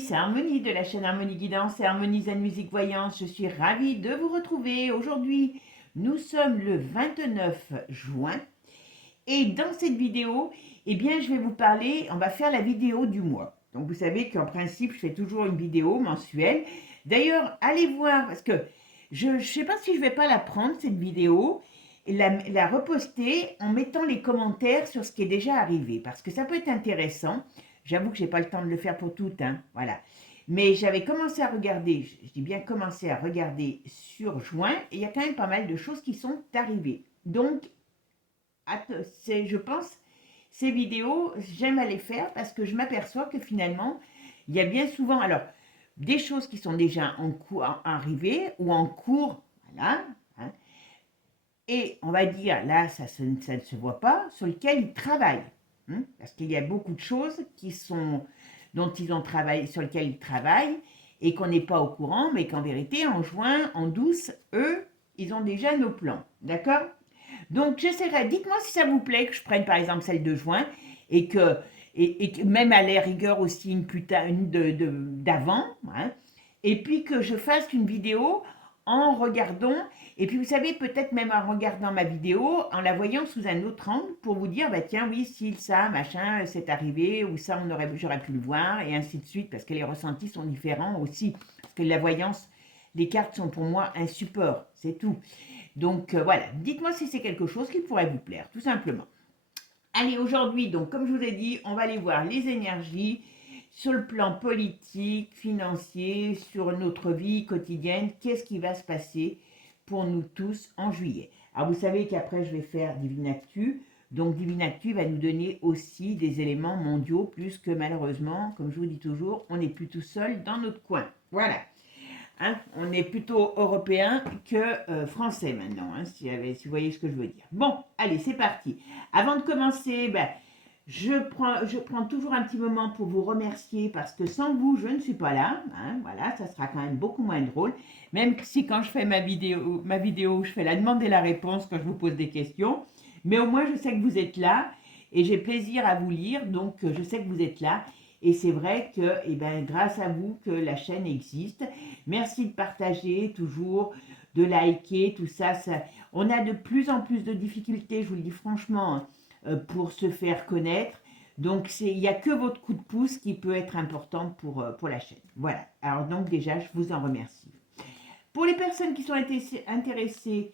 amis, c'est Harmonie de la chaîne Harmonie Guidance et Harmonie Zen Musique Voyance. Je suis ravie de vous retrouver. Aujourd'hui, nous sommes le 29 juin et dans cette vidéo, eh bien, je vais vous parler, on va faire la vidéo du mois. Donc, vous savez qu'en principe, je fais toujours une vidéo mensuelle. D'ailleurs, allez voir, parce que je ne sais pas si je ne vais pas la prendre, cette vidéo, et la reposter en mettant les commentaires sur ce qui est déjà arrivé, parce que ça peut être intéressant. J'avoue que je n'ai pas le temps de le faire pour tout, hein, voilà. Mais j'avais commencé à regarder, je dis bien commencé à regarder sur juin, et il y a quand même pas mal de choses qui sont arrivées. Donc, je pense, ces vidéos, j'aime à les faire parce que je m'aperçois que finalement, il y a bien souvent, alors, des choses qui sont déjà en cours, arrivées ou en cours, voilà, hein, et on va dire, là, ça ne se voit pas, sur lesquelles ils travaillent. Hein, parce qu'il y a beaucoup de choses dont ils ont travaillé, sur lesquelles ils travaillent et qu'on n'est pas au courant, mais qu'en vérité, en juin, en douce, eux, ils ont déjà nos plans. D'accord? Donc, j'essaierai, dites-moi si ça vous plaît que je prenne par exemple celle de juin et que même à la rigueur aussi une d'avant, hein, et puis que je fasse une vidéo en regardant, et puis vous savez, peut-être même en regardant ma vidéo, en la voyant sous un autre angle pour vous dire, bah tiens, oui, si ça, machin, c'est arrivé, ou ça, j'aurais pu le voir, et ainsi de suite, parce que les ressentis sont différents aussi, parce que la voyance, les cartes sont pour moi un support, c'est tout. Donc voilà, dites-moi si c'est quelque chose qui pourrait vous plaire, tout simplement. Allez, aujourd'hui, donc comme je vous ai dit, on va aller voir les énergies sur le plan politique, financier, sur notre vie quotidienne. Qu'est-ce qui va se passer pour nous tous en juillet? Alors vous savez qu'après je vais faire Divinactu. Donc Divinactu va nous donner aussi des éléments mondiaux, plus que malheureusement, comme je vous dis toujours, on n'est plus tout seul dans notre coin. Voilà. Hein, on est plutôt européen que français maintenant, hein, si vous voyez ce que je veux dire. Bon, allez, c'est parti. Avant de commencer, je prends toujours un petit moment pour vous remercier parce que sans vous, je ne suis pas là. Hein, voilà, ça sera quand même beaucoup moins drôle. Même si quand je fais ma vidéo, je fais la demande et la réponse quand je vous pose des questions. Mais au moins, je sais que vous êtes là et j'ai plaisir à vous lire, donc je sais que vous êtes là. Et c'est vrai que, eh ben, grâce à vous que la chaîne existe. Merci de partager toujours, de liker, tout ça, on a de plus en plus de difficultés, je vous le dis franchement, pour se faire connaître. Donc, il n'y a que votre coup de pouce qui peut être important pour la chaîne. Voilà. Alors donc déjà, je vous en remercie. Pour les personnes qui sont intéressées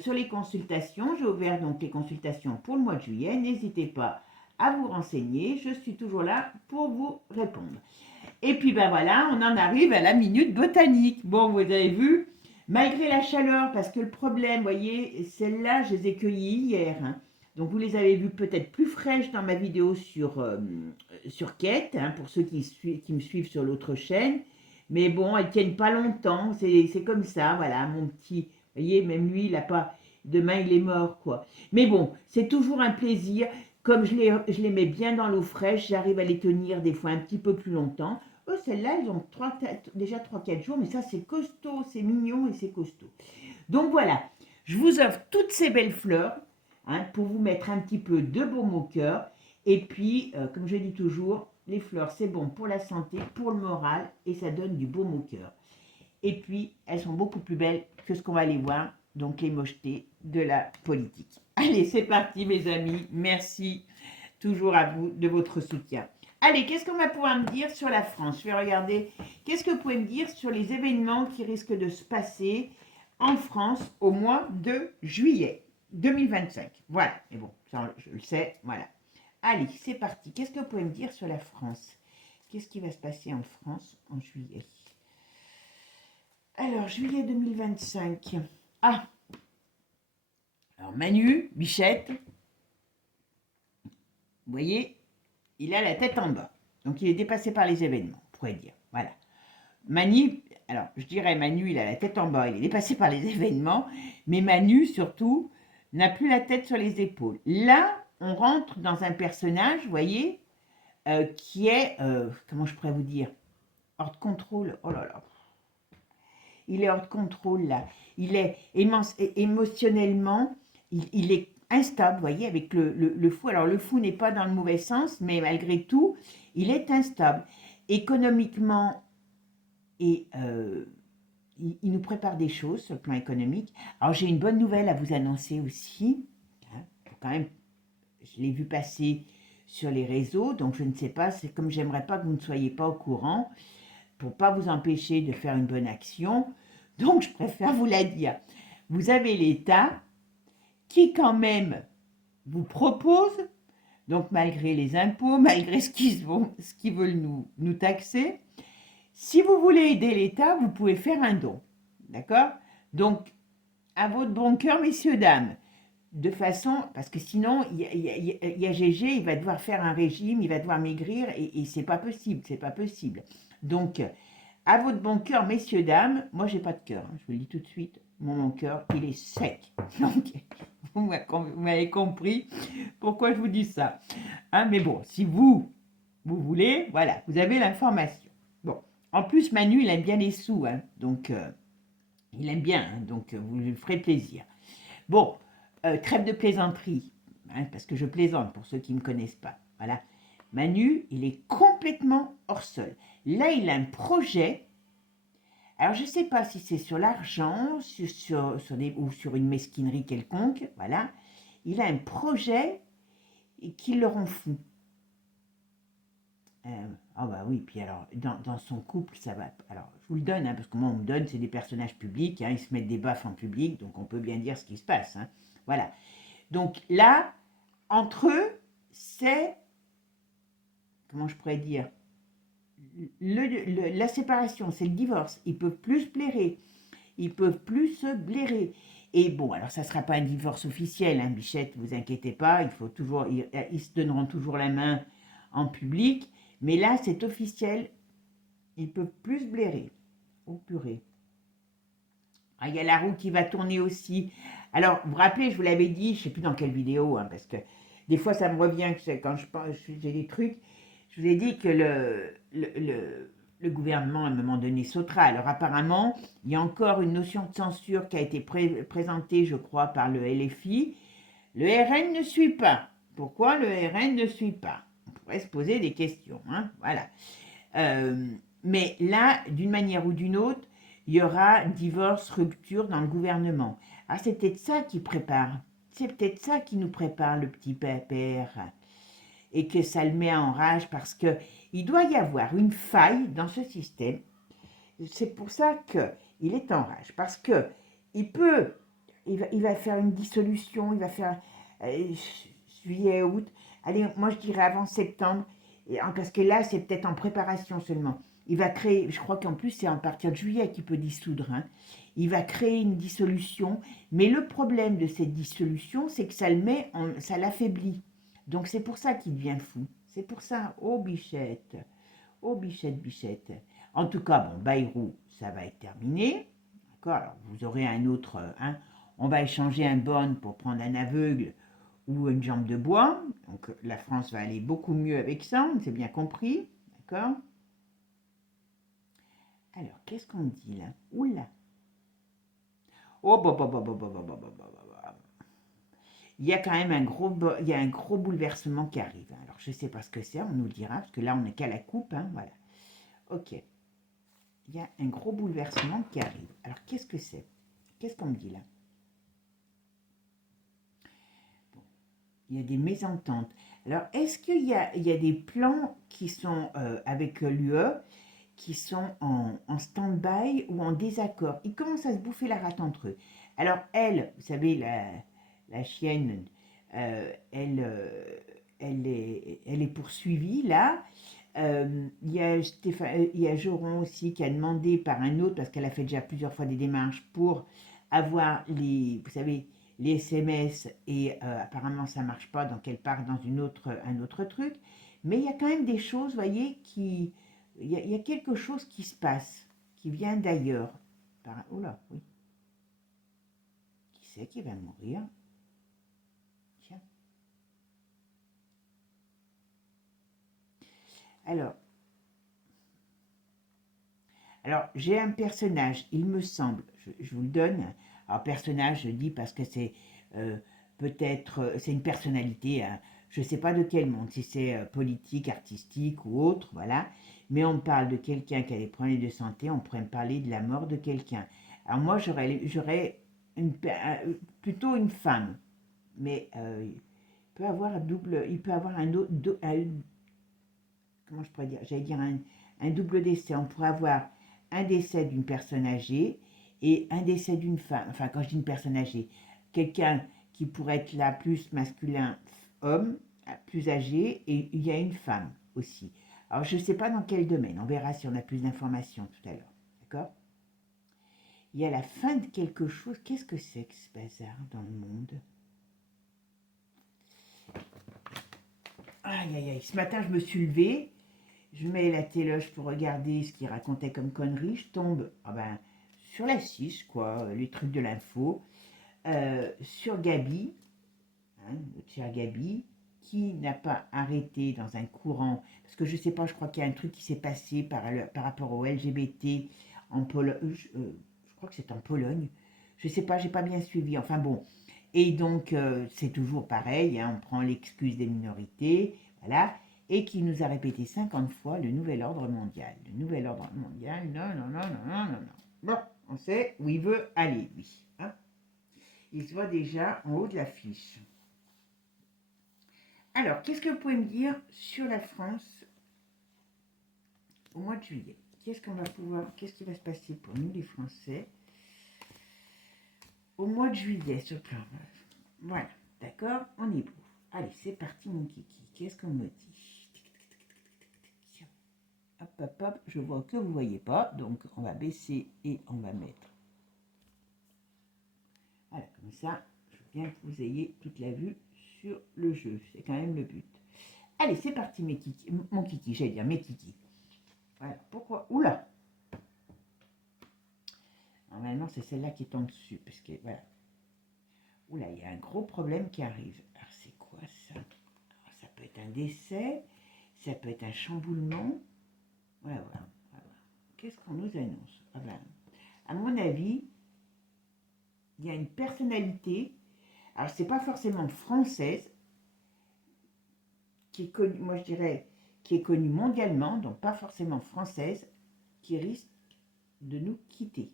sur les consultations, j'ai ouvert donc les consultations pour le mois de juillet. N'hésitez pas à vous renseigner. Je suis toujours là pour vous répondre. Et puis ben voilà, on en arrive à la minute botanique. Bon, vous avez vu, malgré la chaleur, parce que le problème, vous voyez, celles-là, je les ai cueillies hier. Hein. Donc vous les avez vues peut-être plus fraîches dans ma vidéo sur Quête, hein, pour ceux qui me suivent sur l'autre chaîne. Mais bon, elles tiennent pas longtemps, c'est comme ça, voilà, mon petit, vous voyez, même lui, il a pas, demain il est mort, quoi. Mais bon, c'est toujours un plaisir. Comme je les mets bien dans l'eau fraîche, j'arrive à les tenir des fois un petit peu plus longtemps. Oh, celles-là, elles ont déjà 3-4 jours, mais ça, c'est costaud, c'est mignon et c'est costaud. Donc voilà, je vous offre toutes ces belles fleurs, hein, pour vous mettre un petit peu de baume au cœur. Et puis, comme je dis toujours, les fleurs, c'est bon pour la santé, pour le moral, et ça donne du baume au cœur. Et puis, elles sont beaucoup plus belles que ce qu'on va aller voir, donc les mochetés de la politique. Allez, c'est parti, mes amis. Merci toujours à vous de votre soutien. Allez, qu'est-ce qu'on va pouvoir me dire sur la France? Je vais regarder. Qu'est-ce que vous pouvez me dire sur les événements qui risquent de se passer en France au mois de juillet 2025? Voilà. Mais bon, ça, je le sais. Voilà. Allez, c'est parti. Qu'est-ce que vous pouvez me dire sur la France? Qu'est-ce qui va se passer en France en juillet? Alors, juillet 2025. Ah, alors Manu, Bichette, vous voyez, il a la tête en bas. Donc, il est dépassé par les événements, on pourrait dire. Voilà. Manu, alors, je dirais Manu, il a la tête en bas, il est dépassé par les événements, mais Manu, surtout, n'a plus la tête sur les épaules. Là, on rentre dans un personnage, vous voyez, qui est, comment je pourrais vous dire, hors de contrôle. Oh là là. Il est hors de contrôle, là. Il est émotionnellement, il est instable, vous voyez, avec le fou. Alors, le fou n'est pas dans le mauvais sens, mais malgré tout, il est instable. Économiquement, et il nous prépare des choses sur le plan économique. Alors, j'ai une bonne nouvelle à vous annoncer aussi. Hein, quand même, je l'ai vu passer sur les réseaux, donc je ne sais pas, c'est comme j'aimerais pas que vous ne soyez pas au courant, pour pas vous empêcher de faire une bonne action, donc je préfère vous la dire. Vous avez l'État qui quand même vous propose, donc malgré les impôts, malgré ce qu'ils veulent nous taxer, si vous voulez aider l'État, vous pouvez faire un don. D'accord? Donc, à votre bon cœur, messieurs, dames, de façon, parce que sinon, il y a GG, il va devoir faire un régime, il va devoir maigrir, et c'est pas possible, c'est pas possible. Donc, à votre bon cœur, messieurs, dames, moi, j'ai pas de cœur, hein, je vous le dis tout de suite, mon cœur, il est sec. Donc, vous m'avez compris pourquoi je vous dis ça. Hein, mais bon, si vous voulez, voilà, vous avez l'information. Bon, en plus, Manu, il aime bien les sous, hein, donc, il aime bien, hein, donc, vous lui ferez plaisir. Bon, trêve de plaisanterie, hein, parce que je plaisante pour ceux qui ne me connaissent pas. Voilà. Manu, il est complètement hors sol. Là, il a un projet. Alors, je ne sais pas si c'est sur l'argent ou sur une mesquinerie quelconque. Voilà. Il a un projet qui le rend fou. Ah bah oui, puis alors, dans son couple, ça va. Alors, je vous le donne, hein, parce que moi, on me donne, c'est des personnages publics, hein, ils se mettent des baffes en public, donc on peut bien dire ce qui se passe. Hein. Voilà. Donc là, entre eux, c'est, comment je pourrais dire, la séparation, c'est le divorce. Ils peuvent plus se blairer. Ils peuvent plus se blairer. Et bon, alors ça ne sera pas un divorce officiel, hein, Bichette, vous inquiétez pas, ils se donneront toujours la main en public, mais là, c'est officiel, ils peuvent plus se blairer. Oh purée. Ah, il y a la roue qui va tourner aussi. Alors, vous vous rappelez, je vous l'avais dit, je ne sais plus dans quelle vidéo, hein, parce que des fois, ça me revient quand j'ai des trucs. Je vous ai dit que le gouvernement, à un moment donné, sautera. Alors, apparemment, il y a encore une notion de censure qui a été présentée, je crois, par le LFI. Le RN ne suit pas. Pourquoi le RN ne suit pas? On pourrait se poser des questions. Hein, voilà. Mais là, d'une manière ou d'une autre, il y aura divorce, rupture dans le gouvernement. Ah, c'est peut-être ça qui prépare. C'est peut-être ça qui nous prépare le petit pépère. Et que ça le met en rage parce que il doit y avoir une faille dans ce système. C'est pour ça qu'il est en rage. Parce que il va faire une dissolution, il va faire juillet, août. Allez, moi je dirais avant septembre, parce que là c'est peut-être en préparation seulement. Il va créer, je crois qu'en plus c'est à partir de juillet qu'il peut dissoudre. Hein. Il va créer une dissolution, mais le problème de cette dissolution, c'est que ça l'affaiblit. Donc c'est pour ça qu'il devient fou. C'est pour ça, oh Bichette, oh Bichette, Bichette. En tout cas, bon, Bayrou, ça va être terminé. D'accord, alors vous aurez un autre, hein, on va échanger un borne pour prendre un aveugle ou une jambe de bois. Donc la France va aller beaucoup mieux avec ça, on s'est bien compris. D'accord. Alors, qu'est-ce qu'on dit là? Oula. Oh, il y a quand même un gros bouleversement qui arrive. Alors, je ne sais pas ce que c'est, on nous le dira, parce que là, on n'est qu'à la coupe, hein, voilà. Ok. Il y a un gros bouleversement qui arrive. Alors, qu'est-ce que c'est? Qu'est-ce qu'on me dit là? Bon. Il y a des mésententes. Alors, est-ce qu'il y a des plans qui sont avec l'UE qui sont en stand-by ou en désaccord? Ils commencent à se bouffer la rate entre eux. Alors, elle, vous savez, la chienne, elle est poursuivie là. Il y a Joron aussi qui a demandé par un autre, parce qu'elle a fait déjà plusieurs fois des démarches pour avoir vous savez, les SMS, et apparemment ça ne marche pas, donc elle part dans un autre truc. Mais il y a quand même des choses, vous voyez, il y a quelque chose qui se passe, qui vient d'ailleurs. Oh là, oui. Qui c'est qui va mourir? Tiens. Alors, j'ai un personnage, il me semble, je vous le donne. Alors, personnage, je dis parce que c'est peut-être, c'est une personnalité. Hein. Je ne sais pas de quel monde, si c'est politique, artistique ou autre, voilà. Mais on me parle de quelqu'un qui a des problèmes de santé, on pourrait me parler de la mort de quelqu'un. Alors moi, j'aurais plutôt une femme, mais il peut avoir il peut avoir comment je pourrais dire, j'allais dire un double décès. On pourrait avoir un décès d'une personne âgée et un décès d'une femme. Enfin, quand je dis une personne âgée, quelqu'un qui pourrait être là plus masculin, homme, plus âgé, et il y a une femme aussi. Alors, je ne sais pas dans quel domaine, on verra si on a plus d'informations tout à l'heure. D'accord? Il y a la fin de quelque chose. Qu'est-ce que c'est que ce bazar dans le monde? Aïe, aïe, aïe. Ce matin, je me suis levée. Je mets la téloche pour regarder ce qu'il racontait comme conneries. Je tombe sur la 6, quoi, les trucs de l'info. Sur Gabi, notre chère Gabi, qui n'a pas arrêté dans un courant, parce que je sais pas, je crois qu'il y a un truc qui s'est passé par rapport au LGBT en Pologne, je crois que c'est en Pologne, je sais pas, j'ai pas bien suivi, enfin bon, et donc c'est toujours pareil, on prend l'excuse des minorités, voilà, et qui nous a répété 50 fois le nouvel ordre mondial. Le nouvel ordre mondial, non, non, non, non, non, non, non. Bon, on sait où il veut aller, lui. Hein. Il se voit déjà en haut de l'affiche. Alors, qu'est-ce que vous pouvez me dire sur la France au mois de juillet? Qu'est-ce qui va se passer pour nous les Français au mois de juillet sur le plan? Voilà, d'accord, on est beau. Allez, c'est parti mon kiki. Qu'est-ce qu'on me dit? Hop, hop, hop, je vois que vous ne voyez pas, donc on va baisser et on va mettre. Voilà, comme ça, je veux bien que vous ayez toute la vue sur le jeu. C'est quand même le but. Allez, c'est parti mes kiki. Mon kiki, j'allais dire mes kiki. Voilà, pourquoi? Oula! Normalement, c'est celle-là qui est en dessus, parce que, voilà. Oula, il y a un gros problème qui arrive. Alors, c'est quoi ça? Alors, ça peut être un décès, ça peut être un chamboulement. Voilà, voilà. Voilà. Qu'est-ce qu'on nous annonce? Ah ben, à mon avis, il y a une personnalité, alors c'est pas forcément française, qui est connue, moi je dirais, qui est connue mondialement, donc pas forcément française, qui risque de nous quitter.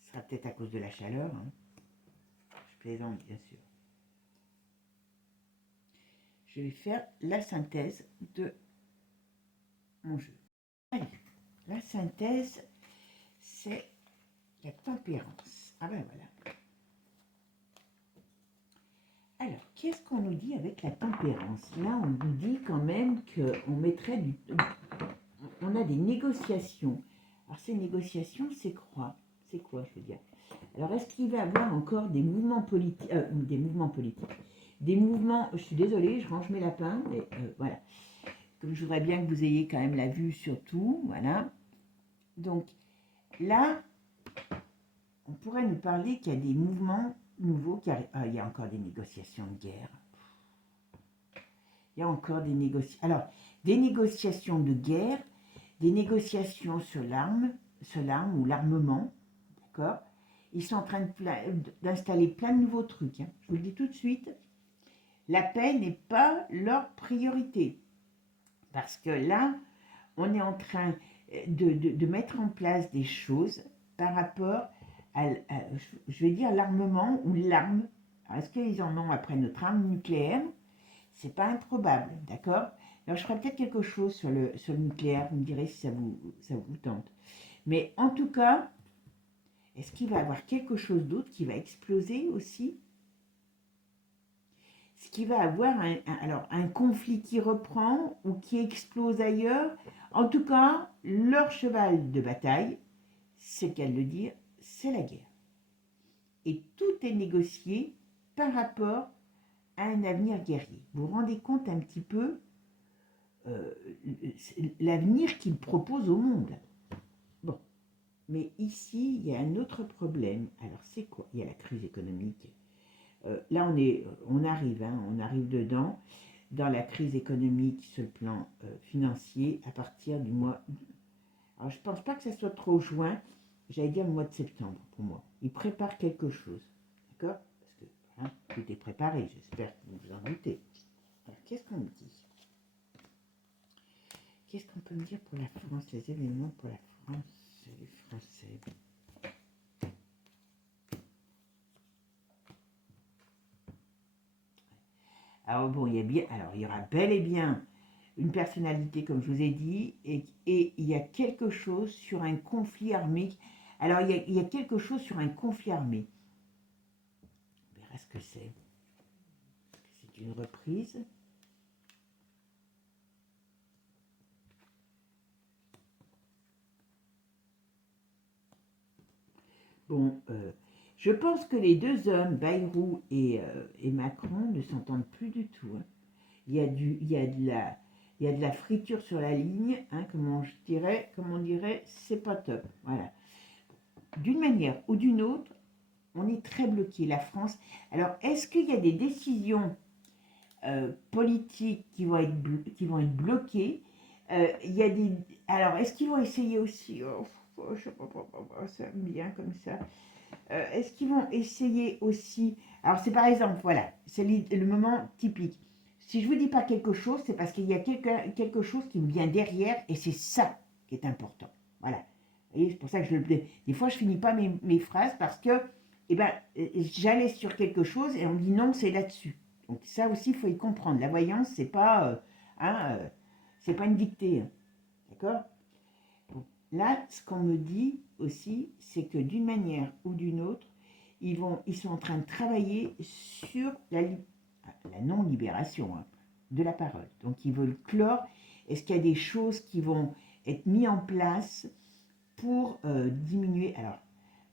Ce sera peut-être à cause de la chaleur, hein. Je plaisante bien sûr. Je vais faire la synthèse de mon jeu. Allez, la synthèse, c'est la tempérance. Ah ben voilà. Alors, qu'est-ce qu'on nous dit avec la tempérance? Là, on nous dit quand même qu'on mettrait on a des négociations. Alors, ces négociations, c'est quoi? C'est quoi, je veux dire? Alors, est-ce qu'il va y avoir encore des mouvements politiques, des mouvements, je suis désolée, je range mes lapins, mais voilà. Comme je voudrais bien que vous ayez quand même la vue sur tout, voilà. Donc, là, on pourrait nous parler qu'il y a des mouvements nouveaux qui arrivent. Ah, il y a encore des négociations de guerre. Il y a encore des négociations. Alors, des négociations de guerre, des négociations sur l'arme ou l'armement, d'accord? Ils sont en train d'installer plein de nouveaux trucs. Hein. Je vous le dis tout de suite, la paix n'est pas leur priorité. Parce que là, on est en train de mettre en place des choses par rapport je vais dire l'armement ou l'arme. Est-ce qu'ils en ont après notre arme nucléaire? C'est pas improbable, d'accord? Alors je ferai peut-être quelque chose sur le nucléaire, vous me direz si ça vous tente. Mais en tout cas, est-ce qu'il va y avoir quelque chose d'autre qui va exploser aussi? Ce qui va avoir un conflit qui reprend ou qui explose ailleurs? En tout cas, leur cheval de bataille, c'est le cas de le dire, c'est la guerre. Et tout est négocié par rapport à un avenir guerrier. Vous vous rendez compte un petit peu l'avenir qu'ils proposent au monde? Bon, mais ici, il y a un autre problème. Alors, c'est quoi? Il y a la crise économique. Là, on arrive dedans, dans la crise économique sur le plan financier, à partir du mois... Alors, je ne pense pas que ça soit trop juin, j'allais dire le mois de septembre, pour moi. Ils préparent quelque chose, d'accord? Parce que, Hein, tout est préparé, j'espère que vous vous en doutez. Alors, qu'est-ce qu'on me dit? Qu'est-ce qu'on peut me dire pour la France, les événements pour la France et les Français? Alors bon, il y aura bel et bien une personnalité, comme je vous ai dit, et il y a quelque chose sur un conflit armé. Alors, il y a quelque chose sur un conflit armé. On verra ce que c'est. Est-ce que c'est une reprise? Bon, je pense que les deux hommes, Bayrou et Macron, ne s'entendent plus du tout. Hein. Il y a de la friture sur la ligne, hein, comme on dirait, c'est pas top. Voilà. D'une manière ou d'une autre, on est très bloqué, la France. Alors, est-ce qu'il y a des décisions politiques qui vont être bloquées? Il y a des... Alors, est-ce qu'ils vont essayer aussi... je sais pas, ça me vient comme ça. Est-ce qu'ils vont essayer aussi... Alors, c'est par exemple, voilà, c'est le moment typique. Si je ne vous dis pas quelque chose, c'est parce qu'il y a quelque chose qui me vient derrière et c'est ça qui est important. Voilà. Et c'est pour ça que des fois, je finis pas mes phrases parce que eh ben, j'allais sur quelque chose et on me dit non, c'est là-dessus. Donc ça aussi, il faut y comprendre. La voyance, c'est pas une dictée. Hein. D'accord? Bon. Là, ce qu'on me dit aussi, c'est que d'une manière ou d'une autre, ils sont en train de travailler sur la non-libération hein, de la parole. Donc ils veulent clore. Est-ce qu'il y a des choses qui vont être mises en place pour diminuer alors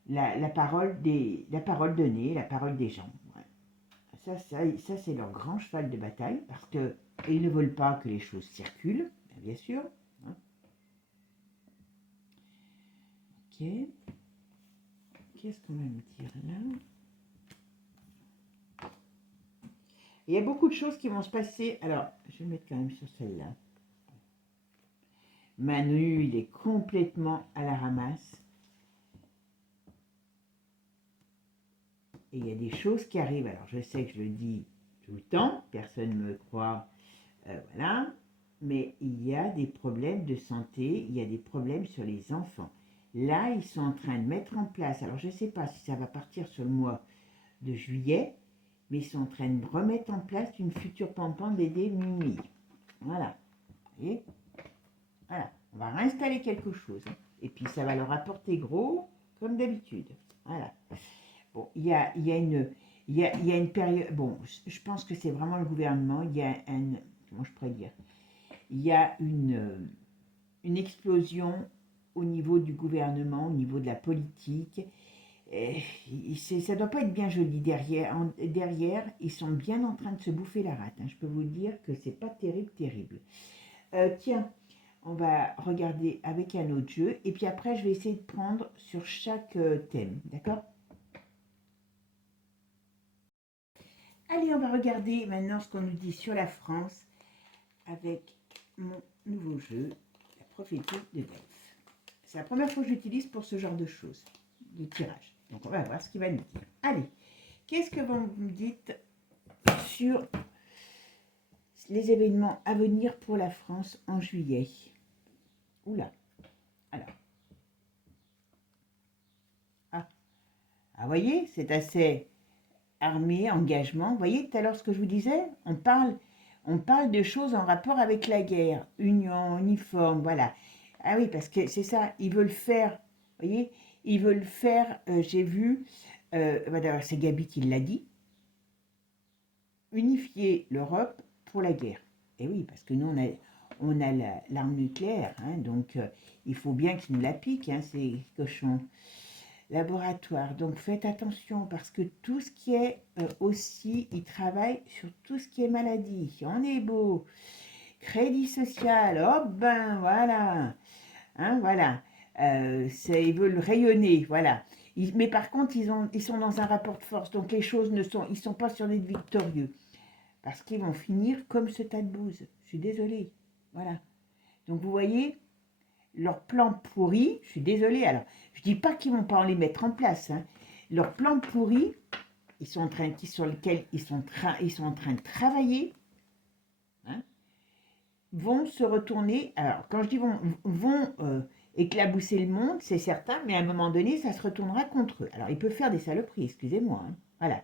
la parole donnée, la parole des gens. Ouais. Ça c'est leur grand cheval de bataille parce que ils ne veulent pas que les choses circulent, bien sûr. Hein. Ok. Qu'est-ce qu'on va me dire là? Il y a beaucoup de choses qui vont se passer. Alors, je vais me mettre quand même sur celle-là. Manu, il est complètement à la ramasse. Et il y a des choses qui arrivent. Alors, je sais que je le dis tout le temps, personne ne me croit, voilà. Mais il y a des problèmes de santé, il y a des problèmes sur les enfants. Là, ils sont en train de mettre en place, alors je ne sais pas si ça va partir sur le mois de juillet, mais ils sont en train de remettre en place une future pampan d'aider Mimi. Voilà. Vous voyez? Voilà. On va réinstaller quelque chose. Hein. Et puis ça va leur apporter gros, comme d'habitude. Voilà. Bon, il y a une période... Bon, je pense que c'est vraiment le gouvernement. Il y a comment je pourrais dire? Il y a une explosion au niveau du gouvernement, au niveau de la politique. Ça ne doit pas être bien joli derrière, ils sont bien en train de se bouffer la rate. Hein. Je peux vous dire que c'est pas terrible. Tiens, on va regarder avec un autre jeu. Et puis après, je vais essayer de prendre sur chaque thème. D'accord? Allez, on va regarder maintenant ce qu'on nous dit sur la France avec mon nouveau jeu, la prophétie de Delphes. C'est la première fois que j'utilise pour ce genre de choses, de tirage. Donc on va voir ce qu'il va nous dire. Allez, qu'est-ce que vous me dites sur les événements à venir pour la France en juillet? Oula, alors. Vous voyez, c'est assez armé, engagement. Vous voyez, tout à l'heure, ce que je vous disais, on parle de choses en rapport avec la guerre, union, uniforme, voilà. Ah oui, parce que c'est ça, ils veulent faire, vous voyez, ils veulent faire, j'ai vu, d'ailleurs c'est Gabi qui l'a dit, unifier l'Europe pour la guerre. Et oui, parce que nous, on a l'arme nucléaire, hein, donc il faut bien qu'ils nous la piquent, hein, ces cochons. Laboratoire, donc faites attention parce que tout ce qui est aussi, ils travaillent sur tout ce qui est maladie. On est beau. Crédit social, hop, ben voilà. Hein, voilà. Ils veulent rayonner, voilà. Mais par contre, ils sont dans un rapport de force, donc les choses ils sont pas sur d'être victorieux. Parce qu'ils vont finir comme ce tas de bouse. Je suis désolée. Voilà. Donc vous voyez, leur plan pourri, je suis désolée, alors, je dis pas qu'ils vont pas les mettre en place, hein. Leur plan pourri, sur lesquels ils sont en train de travailler, hein, vont se retourner. Alors, quand je dis vont éclabousser le monde, c'est certain, mais à un moment donné, ça se retournera contre eux. Alors, ils peuvent faire des saloperies, excusez-moi. Hein. Voilà,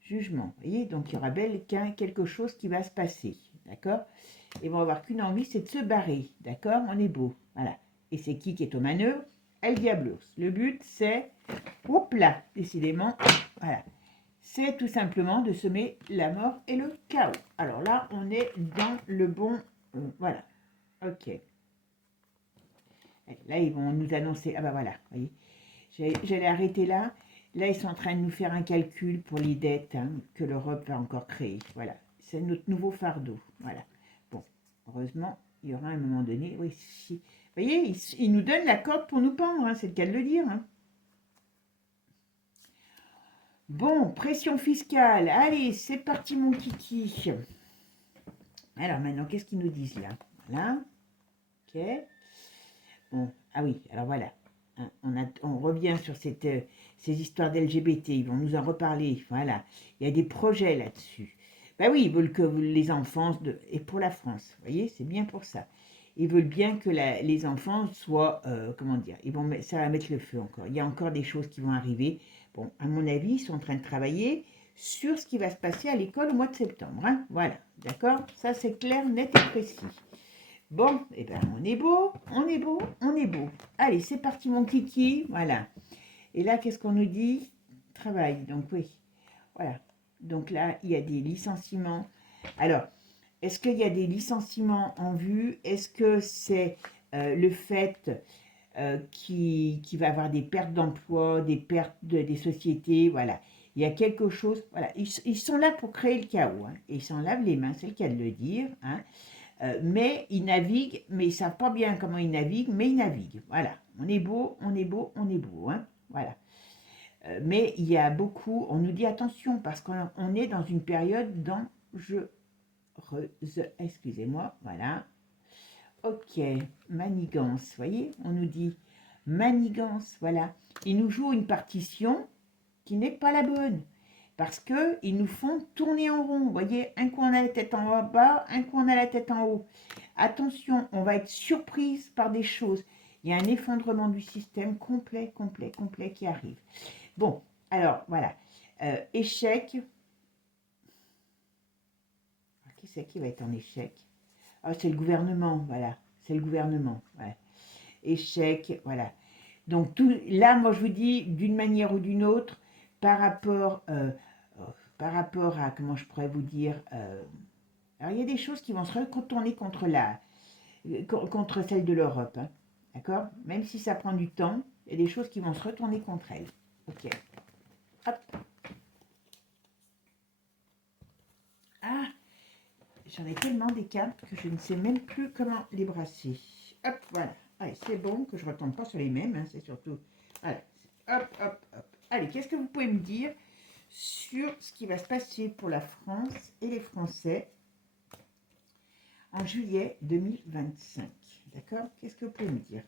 jugement. Vous voyez, donc il y aura bel quelque chose qui va se passer, d'accord? Ils vont avoir qu'une envie, c'est de se barrer, d'accord? On est beau, voilà. Et c'est qui est aux manœuvres? El Diablos. Le but, c'est, hop là, décidément, voilà. C'est tout simplement de semer la mort et le chaos. Alors là, on est dans le bon... voilà. Ok. Allez, là, ils vont nous annoncer... Ah bah voilà, vous voyez. J'allais arrêter là. Là, ils sont en train de nous faire un calcul pour les dettes hein, que l'Europe va encore créer. Voilà. C'est notre nouveau fardeau. Voilà. Bon, heureusement, il y aura un moment donné... Oui, si. Vous voyez, ils nous donnent la corde pour nous pendre, hein, c'est le cas de le dire. Hein. Bon, pression fiscale. Allez, c'est parti, mon kiki. Alors maintenant, qu'est-ce qu'ils nous disent là? Voilà. Ok. Bon, ah oui, alors voilà. Hein, on revient sur ces histoires d'LGBT. Ils vont nous en reparler. Voilà. Il y a des projets là-dessus. Ben oui, ils veulent que les enfants... Et pour la France, vous voyez, c'est bien pour ça. Ils veulent bien que les enfants soient... comment dire, ça va mettre le feu encore. Il y a encore des choses qui vont arriver. Bon, à mon avis, ils sont en train de travailler sur ce qui va se passer à l'école au mois de septembre. Hein. Voilà, d'accord? Ça, c'est clair, net et précis. Bon, eh ben, on est beau, on est beau, on est beau. Allez, c'est parti, mon kiki. Voilà. Et là, qu'est-ce qu'on nous dit? Travail, donc oui. Voilà. Donc là, il y a des licenciements. Alors, est-ce qu'il y a des licenciements en vue? Est-ce que c'est le fait qui va avoir des pertes d'emploi, des pertes des sociétés? Voilà. Il y a quelque chose. Voilà. Ils sont là pour créer le chaos. Hein. Et ils s'en lavent les mains, c'est le cas de le dire. Hein. Mais ils naviguent, mais ils ne savent pas bien comment ils naviguent, mais ils naviguent. Voilà. On est beau, on est beau, on est beau. Hein. Voilà. Mais il y a beaucoup, on nous dit attention, parce qu'on est dans une période dangereuse. Excusez-moi, voilà. Ok, manigance, vous voyez, on nous dit manigance, voilà. Ils nous jouent une partition qui n'est pas la bonne, parce qu'ils nous font tourner en rond. Vous voyez, un coup on a la tête en bas, un coup on a la tête en haut. Attention, on va être surprise par des choses. Il y a un effondrement du système complet qui arrive. Bon, alors, voilà. Échec. Qui c'est qui va être en échec? Ah, c'est le gouvernement, voilà. C'est le gouvernement, ouais. Échec, voilà. Donc, là, moi, je vous dis, d'une manière ou d'une autre, par rapport à, comment je pourrais vous dire, alors, il y a des choses qui vont se retourner contre celle de l'Europe, hein, d'accord? Même si ça prend du temps, il y a des choses qui vont se retourner contre elle. Ok. Hop. Ah, j'en ai tellement des cartes que je ne sais même plus comment les brasser. Hop, voilà. Allez, c'est bon que je ne retombe pas sur les mêmes, hein, c'est surtout... Voilà. Hop, hop, hop. Allez, qu'est-ce que vous pouvez me dire sur ce qui va se passer pour la France et les Français en juillet 2025? D'accord? Qu'est-ce que vous pouvez me dire?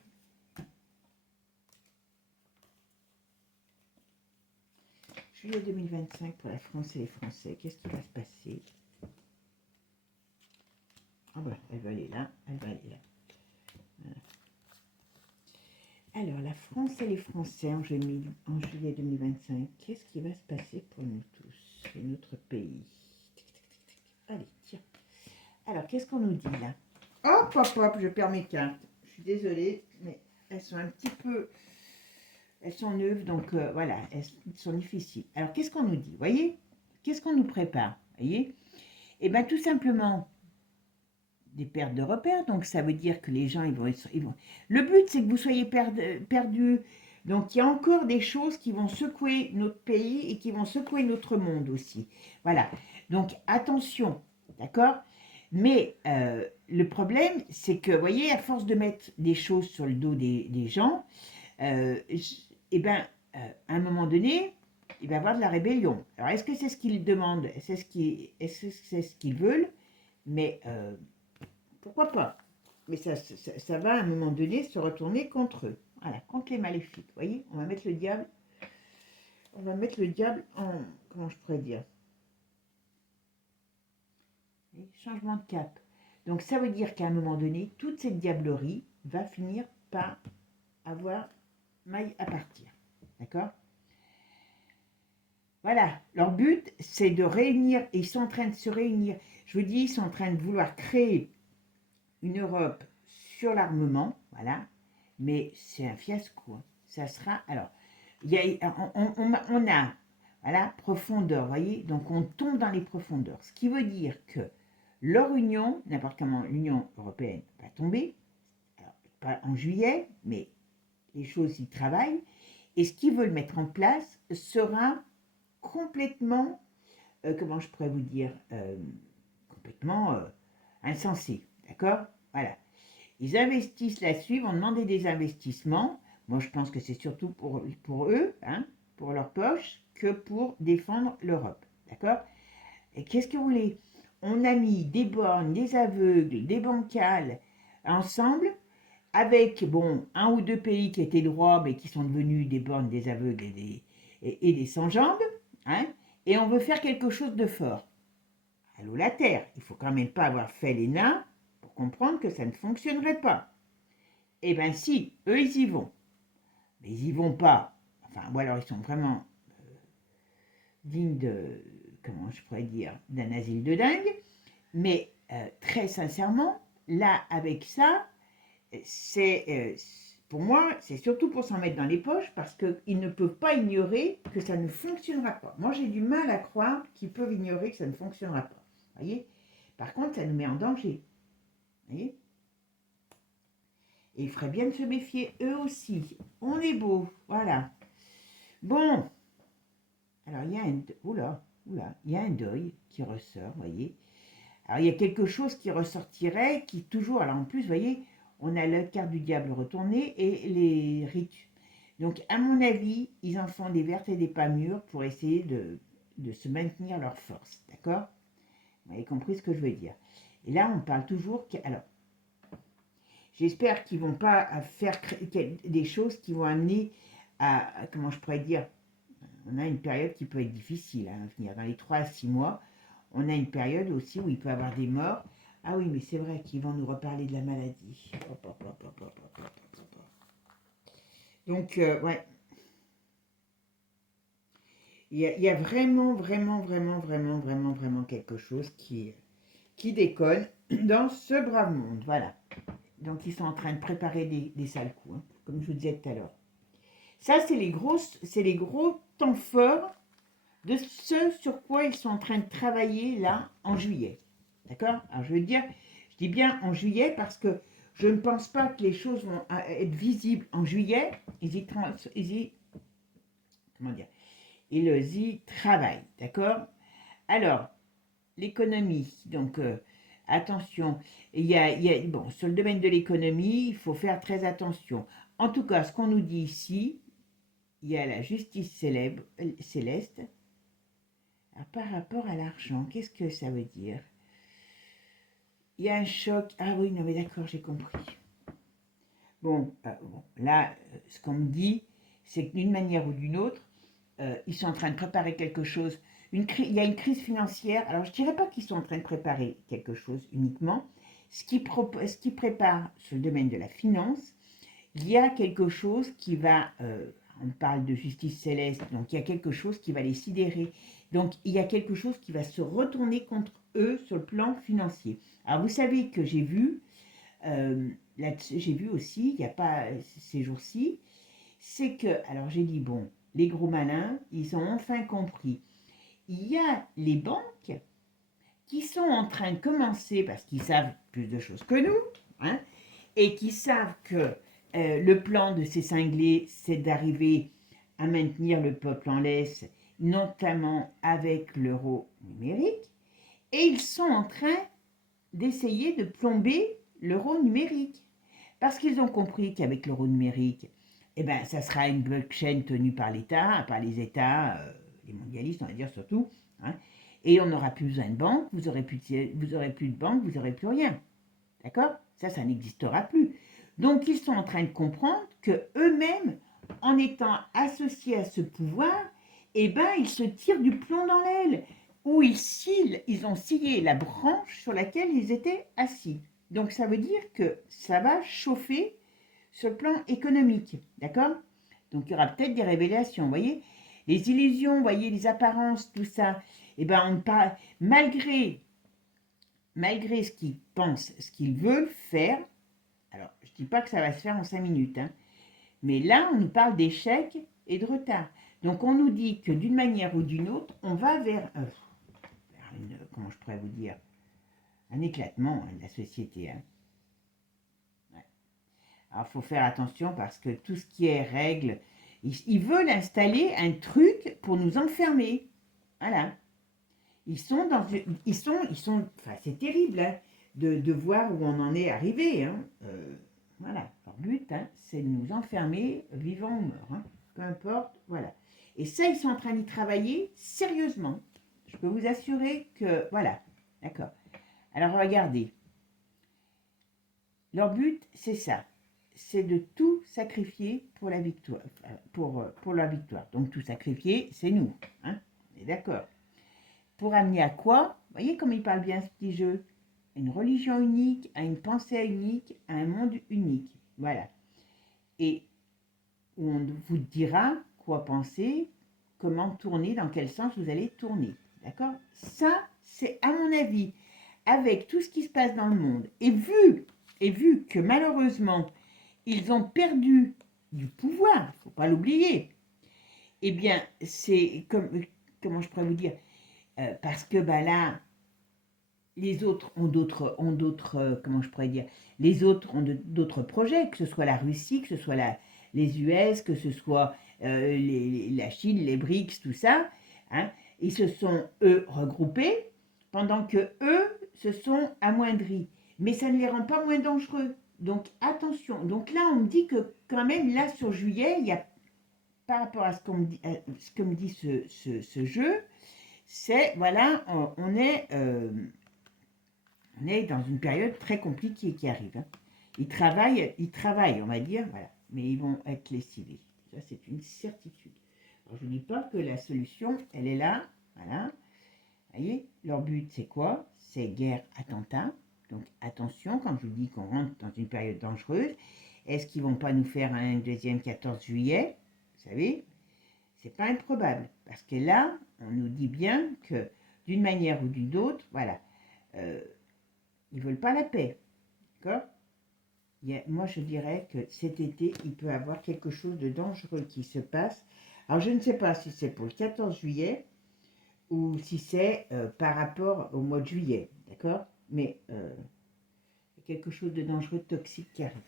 Juillet 2025 pour la France et les Français, qu'est-ce qui va se passer? Ah bah, elle va aller là, elle va aller là. Voilà. Alors, la France et les Français en juillet 2025, qu'est-ce qui va se passer pour nous tous et notre pays? Allez, tiens. Alors, qu'est-ce qu'on nous dit là? Hop, hop, hop, je perds mes cartes. Je suis désolée, mais elles sont un petit peu... Elles sont neuves, donc voilà, elles sont difficiles. Alors, qu'est-ce qu'on nous dit? Vous voyez? Qu'est-ce qu'on nous prépare? Vous voyez? Eh bien, tout simplement, des pertes de repères. Donc, ça veut dire que les gens, ils vont... Le but, c'est que vous soyez perdus. Donc, il y a encore des choses qui vont secouer notre pays et qui vont secouer notre monde aussi. Voilà. Donc, attention, d'accord? Mais le problème, c'est que, vous voyez, à force de mettre des choses sur le dos des gens, eh bien, à un moment donné, il va y avoir de la rébellion. Alors, est-ce que c'est ce qu'ils demandent? Est-ce que c'est ce qu'ils veulent? Mais pourquoi pas? Mais ça va à un moment donné se retourner contre eux. Voilà, contre les maléfiques. Vous voyez, on va mettre le diable on va mettre le diable en, comment je pourrais dire, changement de cap. Donc ça veut dire qu'à un moment donné, toute cette diablerie va finir par avoir maille à partir. D'accord? Voilà, leur but, c'est de réunir, et ils sont en train de se réunir. Je vous dis, ils sont en train de vouloir créer une Europe sur l'armement, voilà, mais c'est un fiasco. Hein. Ça sera, alors, on a, voilà, profondeur, voyez, donc on tombe dans les profondeurs, ce qui veut dire que leur union, n'importe comment, l'Union européenne va tomber, alors, pas en juillet, mais les choses y travaillent, et ce qu'ils veulent mettre en place sera complètement, comment je pourrais vous dire, complètement insensé, d'accord? Voilà. Ils investissent là-dessus, vont demander des investissements. Moi, je pense que c'est surtout pour eux, hein, pour leur poche, que pour défendre l'Europe, d'accord? Et qu'est-ce que vous voulez? On a mis des bornes, des aveugles, des bancals ensemble, avec, bon, un ou deux pays qui étaient droits, mais qui sont devenus des bornes, des aveugles et des sans-jambes, hein, et on veut faire quelque chose de fort. Allô la Terre, il faut quand même pas avoir fait l'ENA pour comprendre que ça ne fonctionnerait pas. Eh bien si, eux ils y vont. Mais ils y vont pas, enfin, ou alors ils sont vraiment dignes de, comment je pourrais dire, d'un asile de dingue, mais très sincèrement, là avec ça, c'est pour moi, c'est surtout pour s'en mettre dans les poches parce qu'ils ne peuvent pas ignorer que ça ne fonctionnera pas. Moi, j'ai du mal à croire qu'ils peuvent ignorer que ça ne fonctionnera pas. Voyez? Par contre, ça nous met en danger. Voyez? Et il ferait bien de se méfier, eux aussi. On est beau, voilà. Bon, alors il y a un, il y a un deuil qui ressort, voyez. Alors il y a quelque chose qui ressortirait, qui toujours, alors en plus, voyez, on a la carte du diable retournée et les ritus. Donc, à mon avis, ils en font des vertes et des pas mûres pour essayer de se maintenir leur force. D'accord? Vous avez compris ce que je veux dire. Et là, on parle toujours... Alors, j'espère qu'ils ne vont pas faire des choses qui vont amener à... Comment je pourrais dire? On a une période qui peut être difficile à venir. Dans les 3 à 6 mois, on a une période aussi où il peut y avoir des morts. Ah oui, mais c'est vrai qu'ils vont nous reparler de la maladie. Donc, ouais. Il y a vraiment, vraiment, vraiment, vraiment, vraiment, vraiment quelque chose qui déconne dans ce brave monde. Voilà. Donc, ils sont en train de préparer des sales coups, hein, comme je vous disais tout à l'heure. Ça, c'est les gros temps forts de ce sur quoi ils sont en train de travailler là en juillet. D'accord? Alors, je dis bien en juillet parce que je ne pense pas que les choses vont être visibles en juillet. Comment dire? Ils y travaillent, d'accord? Alors, l'économie, donc attention, bon, sur le domaine de l'économie, il faut faire très attention. En tout cas, ce qu'on nous dit ici, il y a la justice céleste. Alors, par rapport à l'argent, qu'est-ce que ça veut dire? Il y a un choc. Ah oui, non mais d'accord, j'ai compris. Bon, là, ce qu'on me dit, c'est que d'une manière ou d'une autre, ils sont en train de préparer quelque chose. Il y a une crise financière. Alors, je ne dirais pas qu'ils sont en train de préparer quelque chose uniquement. Ce qui prépare sur le domaine de la finance, il y a quelque chose qui va, on parle de justice céleste, donc il y a quelque chose qui va les sidérer. Donc, il y a quelque chose qui va se retourner contre eux sur le plan financier. Alors, vous savez que j'ai vu aussi, il n'y a pas ces jours-ci, c'est que, alors j'ai dit, bon, les gros malins, ils ont enfin compris. Il y a les banques qui sont en train de commencer, parce qu'ils savent plus de choses que nous, hein, et qui savent que le plan de ces cinglés, c'est d'arriver à maintenir le peuple en laisse, notamment avec l'euro numérique, et ils sont en train d'essayer de plomber l'euro numérique. Parce qu'ils ont compris qu'avec l'euro numérique, eh ben, ça sera une blockchain tenue par l'État, par les États, les mondialistes, on va dire surtout, hein, et on n'aura plus besoin de banque, vous aurez plus de banque, vous n'aurez plus rien. D'accord? Ça n'existera plus. Donc, ils sont en train de comprendre que eux-mêmes, en étant associés à ce pouvoir, eh ben, ils se tirent du plomb dans l'aile, ou ils ont scié la branche sur laquelle ils étaient assis. Donc ça veut dire que ça va chauffer sur le plan économique, d'accord? Donc il y aura peut-être des révélations, vous voyez? Les illusions, vous voyez, les apparences, tout ça, eh ben, on parle, malgré ce qu'ils pensent, ce qu'ils veulent faire, alors je ne dis pas que ça va se faire en 5 minutes, hein, mais là, on nous parle d'échec et de retard. Donc, on nous dit que d'une manière ou d'une autre, on va vers comment je pourrais vous dire, un éclatement de la société. Hein. Ouais. Alors, il faut faire attention parce que tout ce qui est règles, ils veulent installer un truc pour nous enfermer. Voilà. Enfin, c'est terrible hein, de voir où on en est arrivé. Hein. Voilà, leur but, hein, c'est de nous enfermer vivants ou morts. Hein. Peu importe, voilà. Et ça, ils sont en train d'y travailler sérieusement. Je peux vous assurer que, voilà, d'accord. Alors, regardez. Leur but, c'est ça. C'est de tout sacrifier pour la victoire. Pour la victoire. Donc, tout sacrifier, c'est nous. Hein. On est d'accord. Pour amener à quoi? Vous voyez comme il parle bien ce petit jeu? Une religion unique, à une pensée unique, à un monde unique. Voilà. Et on vous dira quoi penser, comment tourner, dans quel sens vous allez tourner. D'accord? Ça, c'est à mon avis, avec tout ce qui se passe dans le monde, et vu que malheureusement, ils ont perdu du pouvoir, il ne faut pas l'oublier, eh bien, c'est comme, comment je pourrais vous dire, parce que bah, là, les autres ont d'autres, comment je pourrais dire, les autres ont d'autres projets, que ce soit la Russie, que ce soit les US, que ce soit la Chine, les BRICS, tout ça. Hein, ils se sont, eux, regroupés, pendant que eux se sont amoindris. Mais ça ne les rend pas moins dangereux. Donc attention. Donc là, on me dit que quand même, là, sur juillet, il y a, par rapport à ce, ce que me dit ce jeu, c'est, voilà, on est dans une période très compliquée qui arrive. Hein. Ils travaillent, on va dire, voilà, mais ils vont être lessivés. Ça, c'est une certitude. Alors, je ne dis pas que la solution, elle est là, voilà. Vous voyez, leur but, c'est quoi? C'est guerre, attentat. Donc, attention, quand je vous dis qu'on rentre dans une période dangereuse, est-ce qu'ils ne vont pas nous faire un deuxième 14 juillet? Vous savez, c'est pas improbable. Parce que là, on nous dit bien que, d'une manière ou d'une autre, voilà, ils ne veulent pas la paix. D'accord? Moi, je dirais que cet été, il peut y avoir quelque chose de dangereux qui se passe. Alors, je ne sais pas si c'est pour le 14 juillet ou si c'est par rapport au mois de juillet. D'accord? Mais il y a quelque chose de dangereux, de toxique qui arrive.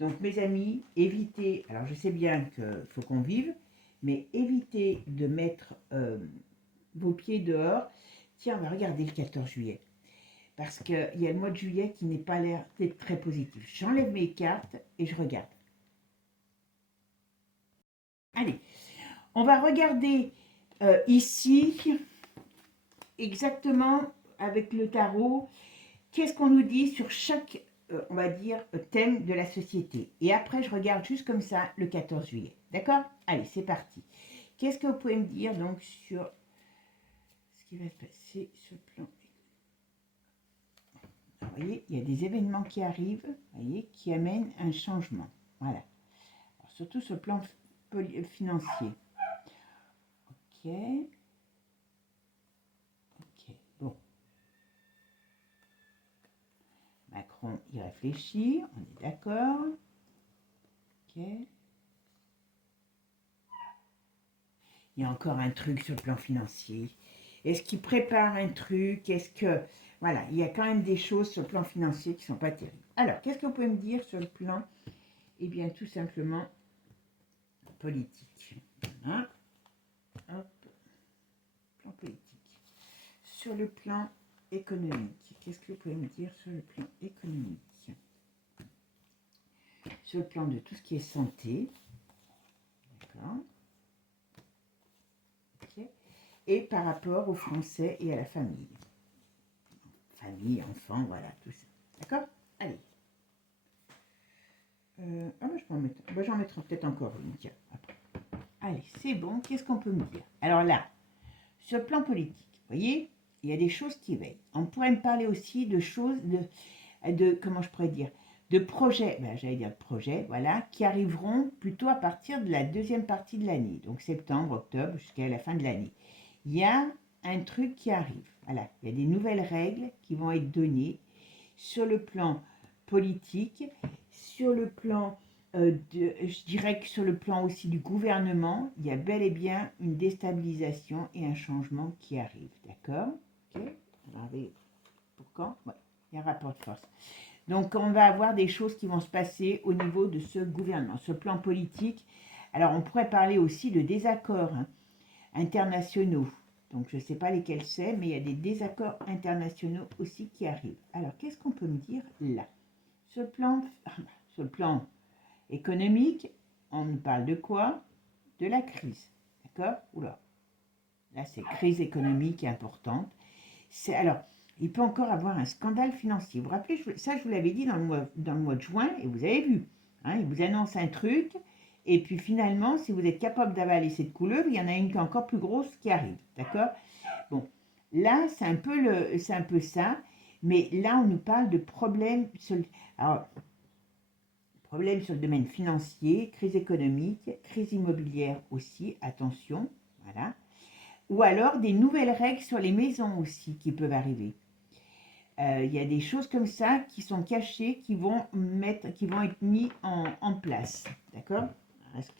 Donc, mes amis, évitez. Alors, je sais bien qu'il faut qu'on vive, mais évitez de mettre vos pieds dehors. Tiens, on va regarder le 14 juillet. Parce qu'il y a le mois de juillet qui n'est pas l'air d'être très positif. J'enlève mes cartes et je regarde. Allez, on va regarder ici, exactement avec le tarot, qu'est-ce qu'on nous dit sur chaque, on va dire, thème de la société. Et après, je regarde juste comme ça le 14 juillet. D'accord? Allez, c'est parti. Qu'est-ce que vous pouvez me dire donc sur ce qui va se passer sur le plan? Vous voyez, il y a des événements qui arrivent, vous voyez, qui amènent un changement. Voilà. Alors, surtout sur le plan financier. Ok. Ok, bon. Macron y réfléchit, on est d'accord. Ok. Il y a encore un truc sur le plan financier. Est-ce qu'il prépare un truc? Est-ce que... Voilà, il y a quand même des choses sur le plan financier qui ne sont pas terribles. Alors, qu'est-ce que vous pouvez me dire sur le plan? Eh bien, tout simplement, politique. Voilà. Hop. Plan politique. Sur le plan économique, qu'est-ce que vous pouvez me dire sur le plan économique? Sur le plan de tout ce qui est santé. D'accord. Okay. Et par rapport aux Français et à la famille. Famille, enfants, voilà, tout ça. D'accord? Allez. Bah, je peux en mettre. Bah, j'en mettrai peut-être encore une, tiens, après. Allez, c'est bon, qu'est-ce qu'on peut me dire? Alors là, sur le plan politique, vous voyez, il y a des choses qui veillent. On pourrait me parler aussi de choses, comment je pourrais dire, de projets, ben, j'allais dire de projets, voilà, qui arriveront plutôt à partir de la deuxième partie de l'année, donc septembre, octobre, jusqu'à la fin de l'année. Il y a un truc qui arrive, voilà, il y a des nouvelles règles qui vont être données sur le plan politique, sur le plan, je dirais que sur le plan aussi du gouvernement, il y a bel et bien une déstabilisation et un changement qui arrive, d'accord? Ok. Alors, pour quand? Ouais, il y a un rapport de force. Donc, on va avoir des choses qui vont se passer au niveau de ce gouvernement, ce plan politique. Alors, on pourrait parler aussi de désaccords internationaux. Donc, je ne sais pas lesquels c'est, mais il y a des désaccords internationaux aussi qui arrivent. Alors, qu'est-ce qu'on peut me dire là? Sur le plan économique, on nous parle de quoi? De la crise. D'accord? Oula. Là, c'est crise économique importante. Alors, il peut encore avoir un scandale financier. Vous vous rappelez, ça, je vous l'avais dit dans le mois de juin, et vous avez vu. Hein, il vous annonce un truc, et puis finalement, si vous êtes capable d'avaler cette couleuvre, il y en a une qui est encore plus grosse qui arrive. D'accord? Bon, là, c'est un peu ça, mais là, on nous parle de problèmes problèmes sur le domaine financier, crise économique, crise immobilière aussi, attention, voilà. Ou alors des nouvelles règles sur les maisons aussi qui peuvent arriver. Il y a des choses comme ça qui sont cachées, qui vont être mis en place. D'accord? Est-ce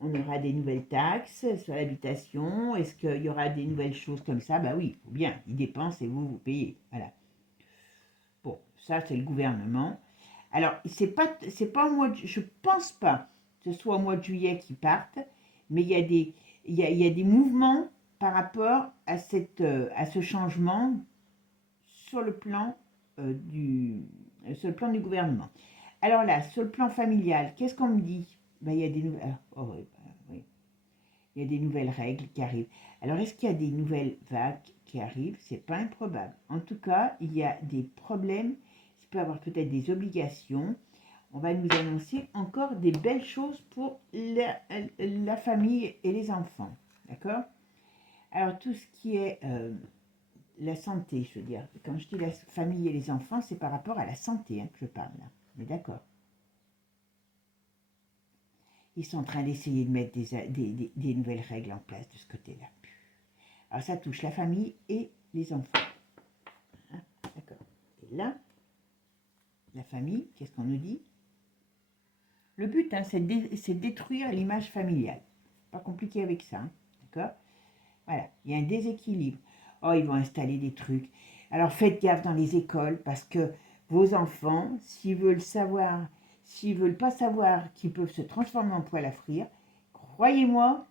qu'on aura des nouvelles taxes sur l'habitation? Est-ce qu'il y aura des nouvelles choses comme ça? Bah oui, il faut bien, ils dépensent et vous payez. Voilà. Bon, ça c'est le gouvernement. Alors, c'est pas au mois de, je pense pas que ce soit au mois de juillet qu'ils partent, mais il y a des mouvements par rapport à ce changement sur le plan sur le plan du gouvernement. Alors là, sur le plan familial, qu'est-ce qu'on me dit? Ben, il y a des nouvelles, oui. Il y a des nouvelles règles qui arrivent. Alors, est-ce qu'il y a des nouvelles vagues qui arrivent? C'est pas improbable. En tout cas, il y a des problèmes. Il peut y avoir peut-être des obligations. On va nous annoncer encore des belles choses pour la famille et les enfants. D'accord? Alors, tout ce qui est la santé, je veux dire. Quand je dis la famille et les enfants, c'est par rapport à la santé que je parle là. Mais d'accord. Ils sont en train d'essayer de mettre des nouvelles règles en place de ce côté-là. Alors ça touche la famille et les enfants. Hein, d'accord. Et là, la famille, qu'est-ce qu'on nous dit? Le but, c'est de détruire l'image familiale. Pas compliqué avec ça. D'accord? Voilà, il y a un déséquilibre. Oh, ils vont installer des trucs. Alors faites gaffe dans les écoles parce que vos enfants, s'ils veulent pas savoir qu'ils peuvent se transformer en poêle à frire, croyez-moi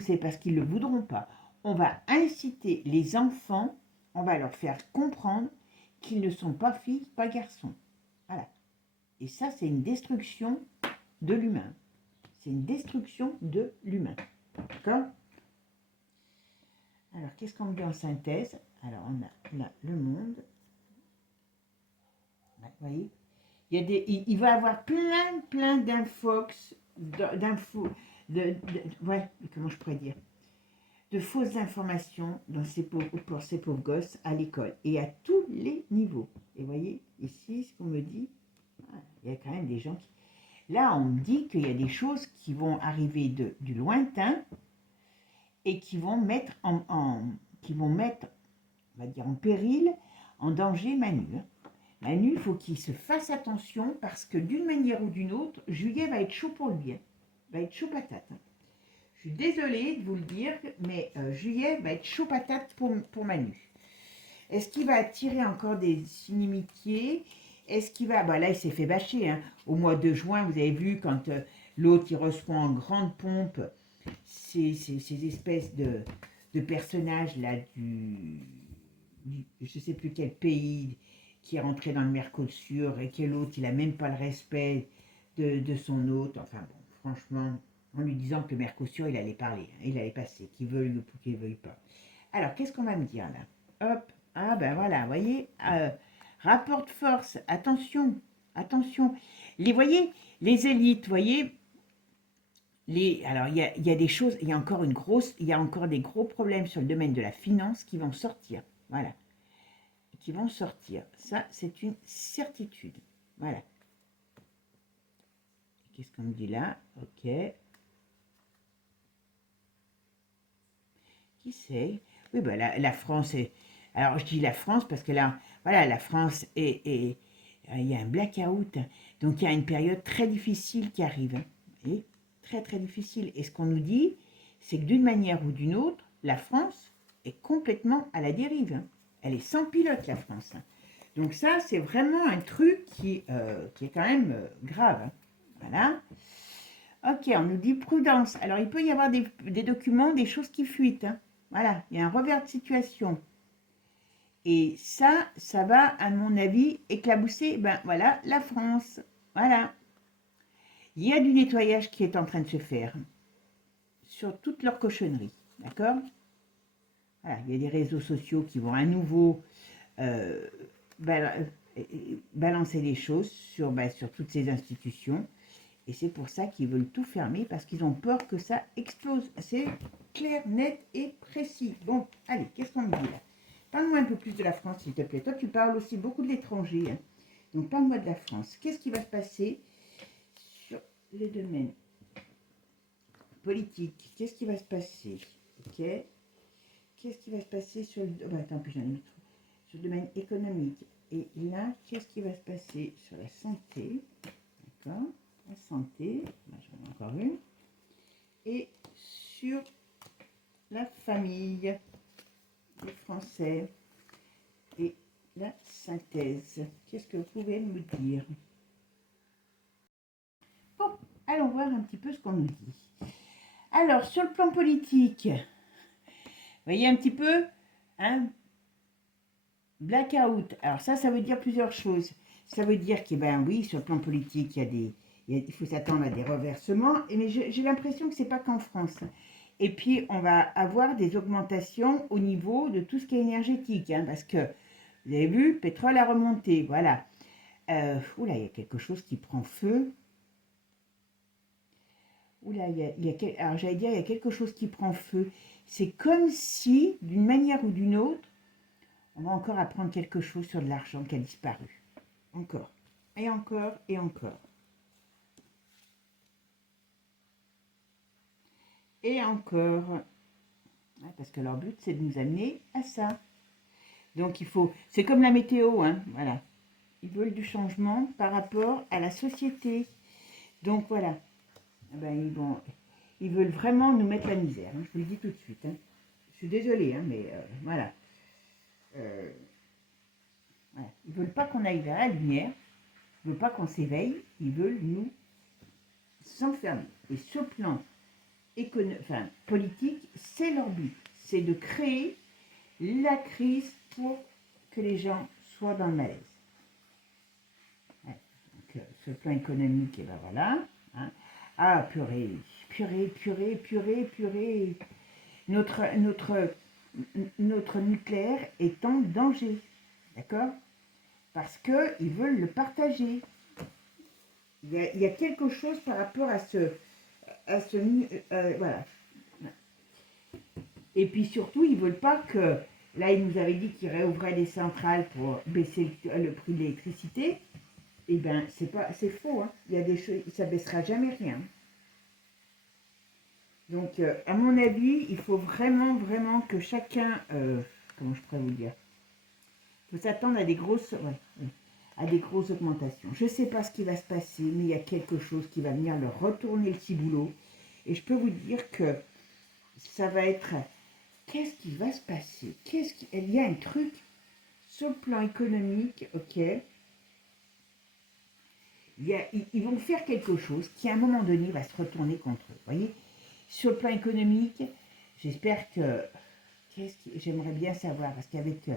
c'est parce qu'ils ne le voudront pas. On va inciter les enfants, on va leur faire comprendre qu'ils ne sont pas filles, pas garçons. Voilà. Et ça, c'est une destruction de l'humain. C'est une destruction de l'humain. D'accord? Alors, qu'est-ce qu'on me dit en synthèse? Alors, on a là le monde. Vous voyez? Il va y avoir plein d'infos, ouais, comment je pourrais dire? De fausses informations pour ces pauvres gosses à l'école et à tous les niveaux. Et vous voyez, ici, ce qu'on me dit, il y a quand même des gens qui... Là, on me dit qu'il y a des choses qui vont arriver du lointain et qui vont mettre on va dire, en péril, en danger Manu. Manu, il faut qu'il se fasse attention parce que d'une manière ou d'une autre, juillet va être chaud pour lui. Va être chaud patate. Je suis désolée de vous le dire, mais juillet va être chaud patate pour Manu. Est-ce qu'il va attirer encore des inimitiés? Est-ce qu'il va... Bah là, il s'est fait bâcher. Au mois de juin, vous avez vu, quand l'autre, il reçoit en grande pompe ces espèces de personnages là je ne sais plus quel pays qui est rentré dans le Mercosur et que l'autre, il n'a même pas le respect de son hôte. Enfin bon, franchement, en lui disant que le Mercosur, il allait parler, il allait passer, qu'il veuille ou qu'il ne veuille pas. Alors, qu'est-ce qu'on va me dire là? Hop, ah ben voilà, vous voyez, rapport de force, attention, attention. Voyez, les élites, voyez, Alors, il y a des choses, il y a encore des gros problèmes sur le domaine de la finance qui vont sortir. Voilà. Qui vont sortir. Ça, c'est une certitude. Voilà. Qu'est-ce qu'on me dit là? Ok. Qui c'est? Oui, ben la France est... Alors, je dis la France parce que là, voilà, la France il y a un blackout. Donc, il y a une période très difficile qui arrive. Hein. Vous voyez, très, très difficile. Et ce qu'on nous dit, c'est que d'une manière ou d'une autre, la France est complètement à la dérive. Hein. Elle est sans pilote, la France. Hein. Donc ça, c'est vraiment un truc qui est quand même grave. Hein. Voilà. Ok, on nous dit prudence. Alors, il peut y avoir des documents, des choses qui fuitent. Hein. Voilà, il y a un revers de situation. Et ça va, à mon avis, éclabousser, ben voilà, la France. Voilà. Il y a du nettoyage qui est en train de se faire sur toute leur cochonnerie. D'accord? Voilà, il y a des réseaux sociaux qui vont à nouveau euh, balancer les choses sur toutes ces institutions. Et c'est pour ça qu'ils veulent tout fermer, parce qu'ils ont peur que ça explose. C'est clair, net et précis. Bon, allez, qu'est-ce qu'on me dit là? Parle-moi un peu plus de la France, s'il te plaît. Toi, tu parles aussi beaucoup de l'étranger. Hein. Donc, parle-moi de la France. Qu'est-ce qui va se passer sur les domaines politiques? Qu'est-ce qui va se passer? Ok. Qu'est-ce qui va se passer sur le... Oh, bah, attends, puis j'en ai une autre. Sur le domaine économique. Et là, qu'est-ce qui va se passer sur la santé? D'accord. La santé. Là, j'en ai encore une. Et sur la famille des Français et la synthèse. Qu'est-ce que vous pouvez me dire? Bon, allons voir un petit peu ce qu'on nous dit. Alors, sur le plan politique, vous voyez un petit peu, hein, blackout. Alors ça veut dire plusieurs choses. Ça veut dire que, ben oui, sur le plan politique, il faut s'attendre à des reversements, mais j'ai l'impression que c'est pas qu'en France. Et puis, on va avoir des augmentations au niveau de tout ce qui est énergétique, hein, parce que, vous avez vu, le pétrole a remonté, voilà. Oula, il y a quelque chose qui prend feu. Oula, alors j'allais dire, il y a quelque chose qui prend feu. C'est comme si, d'une manière ou d'une autre, on va encore apprendre quelque chose sur de l'argent qui a disparu. Encore. Et encore, et encore. Et encore. Parce que leur but, c'est de nous amener à ça. Donc il faut... C'est comme la météo, hein, voilà. Ils veulent du changement par rapport à la société. Donc voilà. Ben, ils veulent vraiment nous mettre la misère, hein, je vous le dis tout de suite. Hein. Je suis désolée, hein, mais voilà. Voilà. Ils ne veulent pas qu'on aille vers la lumière. Ils ne veulent pas qu'on s'éveille. Ils veulent nous s'enfermer. Et ce plan politique, c'est leur but. C'est de créer la crise pour que les gens soient dans le malaise. Ouais. Donc, ce plan économique, et ben voilà. Hein. Ah, purée, purée, purée, purée, purée. Notre nucléaire est en danger. D'accord? Parce qu'ils veulent le partager. Il y a quelque chose par rapport à voilà. Et puis surtout, ils ne veulent pas que... Là, ils nous avaient dit qu'ils réouvraient les centrales pour baisser le prix de l'électricité. Eh bien, c'est faux. Hein. Il y a des choses, ça ne baissera jamais rien. Donc, à mon avis, il faut vraiment, vraiment que chacun... comment je pourrais vous dire? Il faut s'attendre à des grosses... à des grosses augmentations. Je ne sais pas ce qui va se passer, mais il y a quelque chose qui va venir leur retourner le ciboulot. Et je peux vous dire que ça va être... Qu'est-ce qui va se passer? Il y a un truc sur le plan économique, ok. Ils vont faire quelque chose qui, à un moment donné, va se retourner contre eux. Vous voyez? Sur le plan économique, j'espère que... J'aimerais bien savoir, parce qu'avec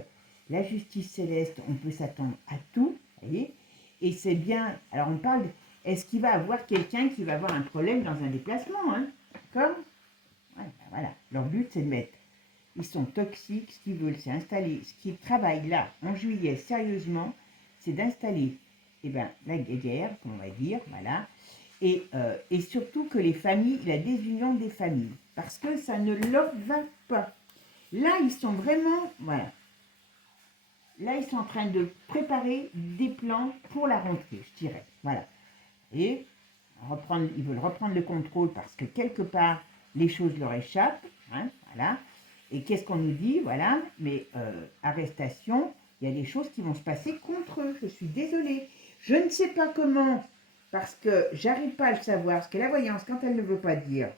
la justice céleste, on peut s'attendre à tout, vous voyez? Et c'est bien... Alors, on parle... Est-ce qu'il va avoir quelqu'un qui va avoir un problème dans un déplacement, hein? D'accord? Ouais, ben voilà. Leur but, c'est de mettre... Ils sont toxiques, ce qu'ils veulent, c'est installer... Ce qu'ils travaillent là, en juillet, sérieusement, c'est d'installer, eh ben, la guerre, on va dire, voilà. et surtout que les familles, la désunion des familles, parce que ça ne leur va pas. Là, ils sont vraiment, voilà, là, ils sont en train de préparer des plans pour la rentrée, je dirais, voilà. Et ils veulent reprendre le contrôle parce que quelque part, les choses leur échappent, hein, voilà. Et qu'est-ce qu'on nous dit, voilà, mais arrestation, il y a des choses qui vont se passer contre eux, je suis désolée. Je ne sais pas comment, parce que j'arrive pas à le savoir, parce que la voyance, quand elle ne veut pas dire,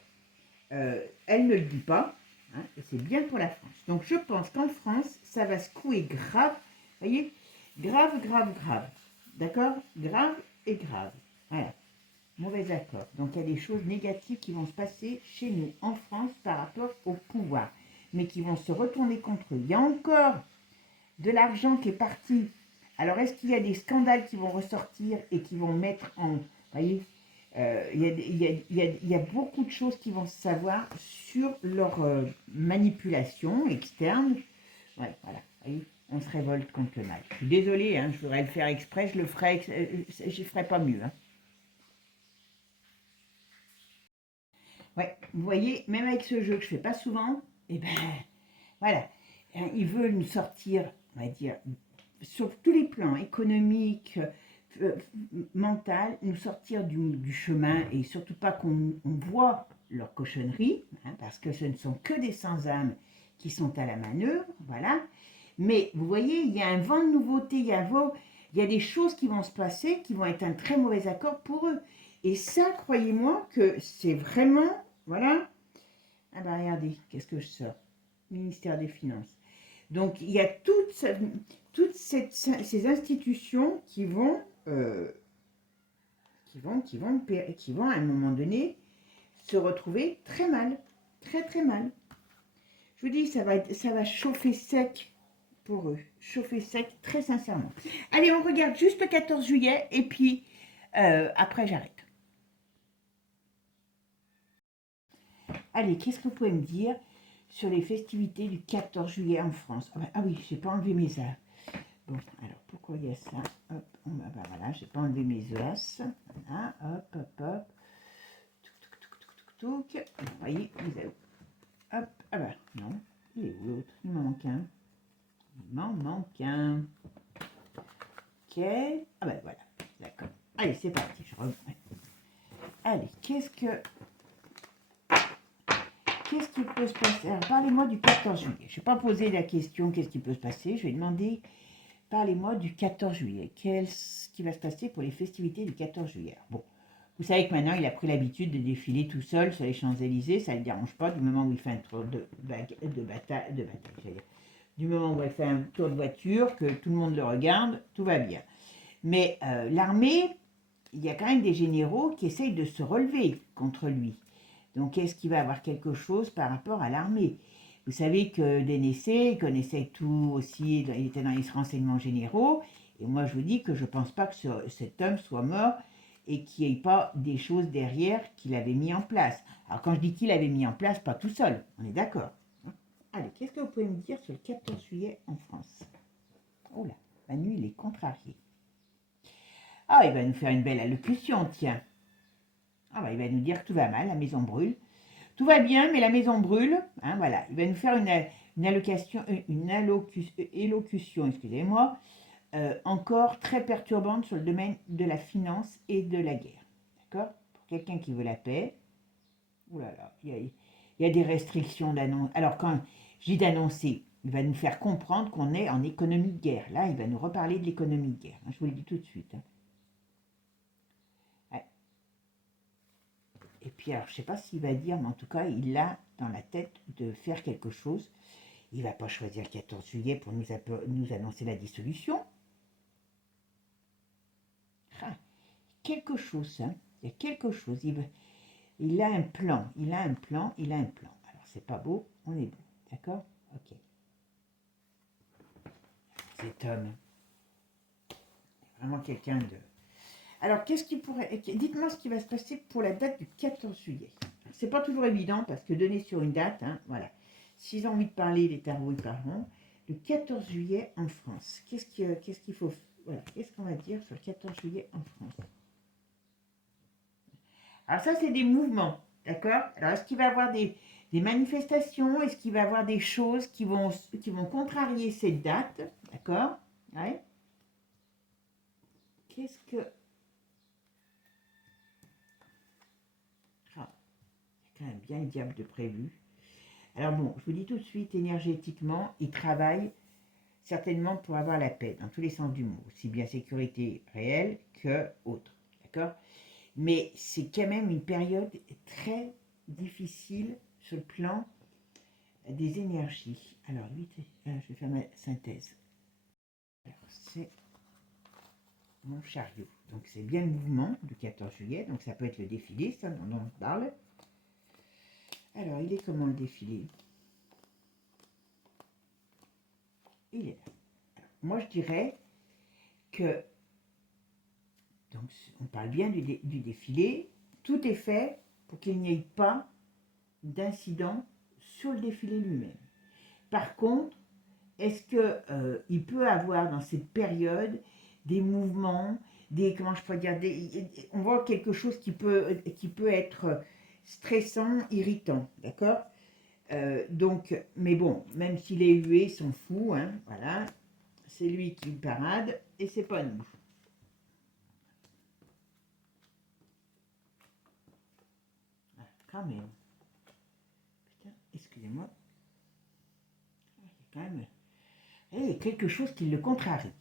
elle ne le dit pas, hein, et c'est bien pour la France. Donc je pense qu'en France, ça va secouer grave, vous voyez, grave, grave, grave, d'accord, grave et grave, voilà, mauvais accord. Donc il y a des choses négatives qui vont se passer chez nous, en France, par rapport au pouvoir, mais qui vont se retourner contre eux. Il y a encore de l'argent qui est parti. Alors, est-ce qu'il y a des scandales qui vont ressortir et qui vont mettre en... Vous voyez, il y a beaucoup de choses qui vont se savoir sur leur manipulation externe. Ouais, voilà, vous voyez, on se révolte contre le mal. Je suis désolée, hein, je voudrais le faire exprès, je le ferai, je ferai pas mieux. Hein. Ouais, vous voyez, même avec ce jeu que je fais pas souvent, et ben voilà, ils veulent nous sortir, on va dire, sur tous les plans économiques, euh, mental, nous sortir du chemin et surtout pas qu'on voit leur cochonnerie, hein, parce que ce ne sont que des sans-âme qui sont à la manœuvre, voilà. Mais vous voyez, il y a un vent de nouveauté, il y a des choses qui vont se passer qui vont être un très mauvais accord pour eux. Et ça, croyez-moi que c'est vraiment, voilà. Ah ben regardez, qu'est-ce que je sors? Ministère des Finances. Donc il y a toutes ces institutions qui vont à un moment donné se retrouver très mal, très très mal. Je vous dis, ça va chauffer sec pour eux, chauffer sec très sincèrement. Allez, on regarde juste le 14 juillet et puis après j'arrête. Allez, qu'est-ce que vous pouvez me dire sur les festivités du 14 juillet en France? Ah oui, j'ai pas enlevé mes heures. Bon, alors pourquoi il y a ça? Hop, voilà, j'ai pas enlevé mes os. Voilà, hop, hop, hop. Touc. Vous voyez, vous avez... Hop, ah bah non, il est où l'autre? Il m'en manque un. Il m'en manque un. Ok, ah bah voilà, d'accord. Allez, c'est parti, je remets. Allez, qu'est-ce qui peut se passer? Alors, parlez-moi du 14 juillet. Je ne vais pas poser la question qu'est-ce qui peut se passer. Je vais demander, parlez-moi du 14 juillet. Qu'est-ce qui va se passer pour les festivités du 14 juillet? Alors, bon, vous savez que maintenant, il a pris l'habitude de défiler tout seul sur les Champs-Élysées. Ça ne le dérange pas du moment où il fait un tour de bataille, du moment où il fait un tour de voiture, que tout le monde le regarde, tout va bien. Mais l'armée, il y a quand même des généraux qui essayent de se relever contre lui. Donc, est-ce qu'il va avoir quelque chose par rapport à l'armée? Vous savez que Dénessé connaissait tout aussi, il était dans les renseignements généraux, et moi je vous dis que je ne pense pas que cet homme soit mort et qu'il n'y ait pas des choses derrière qu'il avait mis en place. Alors quand je dis qu'il avait mis en place, pas tout seul, on est d'accord. Allez, qu'est-ce que vous pouvez me dire sur le 14 juillet en France? Oh là, Manu, il est contrarié. Ah, il va nous faire une belle allocution, tiens. Ah bah, il va nous dire que tout va mal, la maison brûle. Tout va bien, mais la maison brûle. Hein, voilà, il va nous faire une élocution, excusez-moi, encore très perturbante sur le domaine de la finance et de la guerre. D'accord? Pour quelqu'un qui veut la paix, oh là là, il y a des restrictions d'annonce. Alors quand je dis d'annoncer, il va nous faire comprendre qu'on est en économie de guerre. Là, il va nous reparler de l'économie de guerre. Je vous le dis tout de suite. Hein. Ouais. Et puis, alors, je ne sais pas s'il va dire, mais en tout cas, il a dans la tête de faire quelque chose. Il ne va pas choisir le 14 juillet pour nous annoncer la dissolution. Ah, quelque chose, hein. Il y a quelque chose. Il a un plan, il a un plan, il a un plan. Alors, c'est pas beau, on est bon. D'accord? Ok. Cet homme, vraiment quelqu'un de... Alors, qu'est-ce qui pourrait... Dites-moi ce qui va se passer pour la date du 14 juillet. C'est pas toujours évident parce que donner sur une date, hein, voilà. S'ils ont envie de parler, les tarots, ils parleront. Le 14 juillet en France. Qu'est-ce qu'il faut... Voilà. Qu'est-ce qu'on va dire sur le 14 juillet en France? Alors ça, c'est des mouvements, d'accord? Alors, est-ce qu'il va y avoir des manifestations? Est-ce qu'il va y avoir des choses qui vont contrarier cette date, d'accord? Ouais. Qu'est-ce que... Ah, il y a quand même bien le diable de prévu. Alors bon, je vous dis tout de suite, énergétiquement, il travaille certainement pour avoir la paix, dans tous les sens du mot, aussi bien sécurité réelle que autre, d'accord? Mais c'est quand même une période très difficile sur le plan des énergies. Alors, je vais faire ma synthèse. Alors, c'est mon chariot. Donc, c'est bien le mouvement du 14 juillet. Donc, ça peut être le défilé, ça dont on parle. Alors, il est comment le défilé? Il est là. Alors, moi, je dirais que, donc, on parle bien du défilé. Tout est fait pour qu'il n'y ait pas d'incident sur le défilé lui-même. Par contre, est-ce qu'il peut avoir dans cette période des mouvements, comment je pourrais dire, on voit quelque chose qui peut être stressant, irritant, d'accord? Donc, mais bon, même si les huées sont fous, hein, voilà, c'est lui qui parade et c'est pas nous. Ah, quand même. Putain, excusez-moi. Il y a quand même il y a quelque chose qui le contrarie.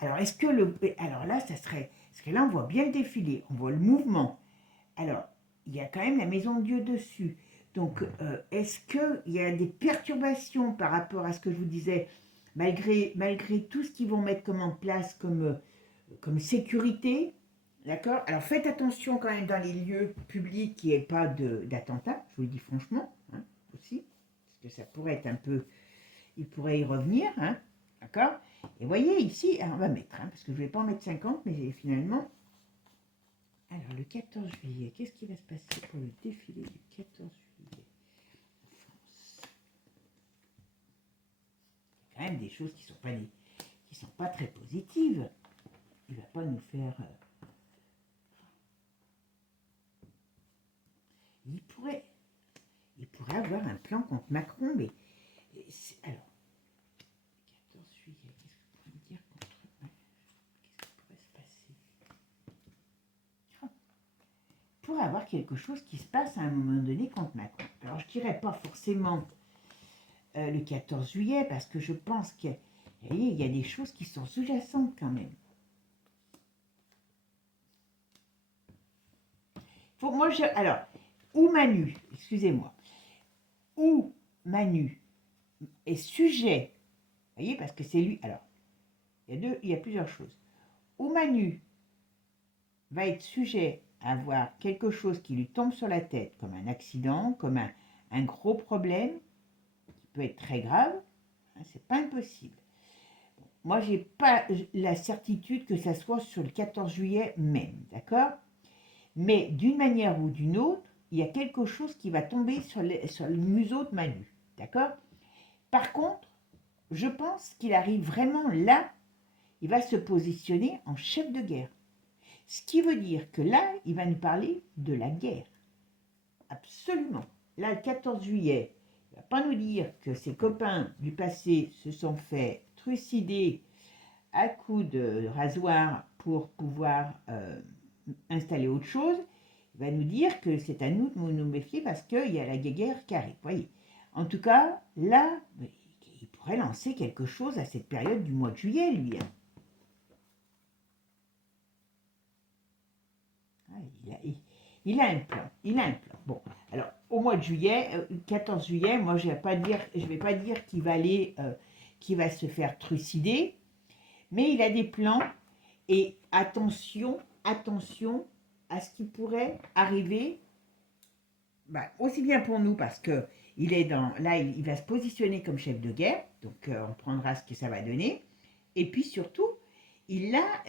Alors, alors là, ça serait... Parce que là, on voit bien le défilé, on voit le mouvement. Alors, il y a quand même la maison de Dieu dessus. Donc, est-ce qu'il y a des perturbations par rapport à ce que je vous disais, malgré tout ce qu'ils vont mettre comme en place comme sécurité? D'accord? Alors, faites attention quand même dans les lieux publics qu'il n'y ait pas d'attentat, je vous le dis franchement, hein, aussi, parce que ça pourrait être un peu... Il pourrait y revenir, hein, d'accord? Et voyez ici, on va mettre, hein, parce que je ne vais pas en mettre 50, mais finalement... Alors, le 14 juillet, qu'est-ce qui va se passer pour le défilé du 14 juillet en France? Il y a quand même des choses qui sont pas très positives. Il ne va pas nous faire... Il pourrait avoir un plan contre Macron, mais... Alors, 14 juillet, qu'est-ce que vous pouvez me dire contre... Qu'est-ce qui pourrait se passer? Pour avoir quelque chose qui se passe à un moment donné contre Macron. Alors, je ne dirais pas forcément le 14 juillet, parce que je pense qu'il y a des choses qui sont sous-jacentes quand même. Alors, où Manu, excusez-moi, où Manu est sujet, vous voyez, parce que c'est lui, alors, il y a plusieurs choses. Où Manu va être sujet à avoir quelque chose qui lui tombe sur la tête, comme un accident, comme un gros problème, qui peut être très grave, hein, c'est pas impossible. Moi, j'ai pas la certitude que ça soit sur le 14 juillet même, d'accord? Mais d'une manière ou d'une autre, il y a quelque chose qui va tomber sur le museau de Manu, d'accord? Par contre, je pense qu'il arrive vraiment là, il va se positionner en chef de guerre. Ce qui veut dire que là, il va nous parler de la guerre. Absolument. Là, le 14 juillet, il ne va pas nous dire que ses copains du passé se sont fait trucider à coups de rasoir pour pouvoir installer autre chose. Il va nous dire que c'est à nous de nous méfier parce qu'il y a la guerre qui arrive. Voyez. En tout cas, là, il pourrait lancer quelque chose à cette période du mois de juillet, lui. Hein. Il a un plan. Il a un plan. Bon, alors, au mois de juillet, 14 juillet, moi, je ne vais pas dire qu'il va aller, qu'il va se faire trucider, mais il a des plans. Et attention à ce qui pourrait arriver, aussi bien pour nous, parce que il va se positionner comme chef de guerre, donc on prendra ce que ça va donner. Et puis surtout, vous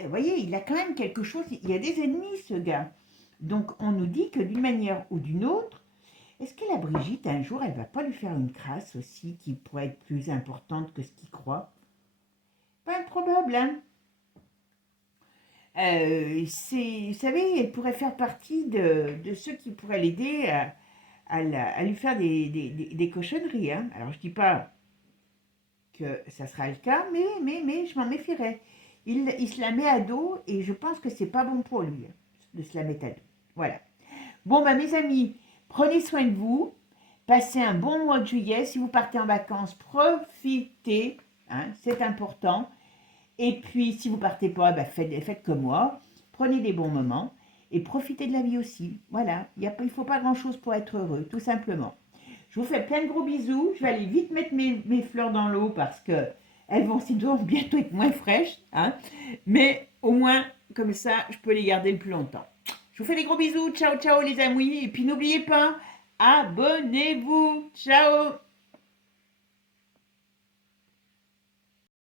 voyez, il a quand même quelque chose, il y a des ennemis, ce gars. Donc on nous dit que d'une manière ou d'une autre, est-ce que la Brigitte, un jour, elle va pas lui faire une crasse aussi, qui pourrait être plus importante que ce qu'il croit? Pas improbable, hein? Vous savez, elle pourrait faire partie de ceux qui pourraient l'aider à lui faire des cochonneries, hein. Alors, je dis pas que ça sera le cas, mais je m'en méfierais. Il se la met à dos et je pense que c'est pas bon pour lui, hein, de se la mettre à dos. Voilà. Bon, bah, mes amis, prenez soin de vous. Passez un bon mois de juillet. Si vous partez en vacances, profitez, hein, c'est important. Et puis, si vous partez pas, bah, faites comme moi. Prenez des bons moments et profitez de la vie aussi. Voilà, il ne faut pas grand-chose pour être heureux, tout simplement. Je vous fais plein de gros bisous. Je vais aller vite mettre mes fleurs dans l'eau parce que elles vont bientôt être moins fraîches, hein. Mais au moins, comme ça, je peux les garder le plus longtemps. Je vous fais des gros bisous. Ciao, ciao les amis. Et puis n'oubliez pas, abonnez-vous. Ciao.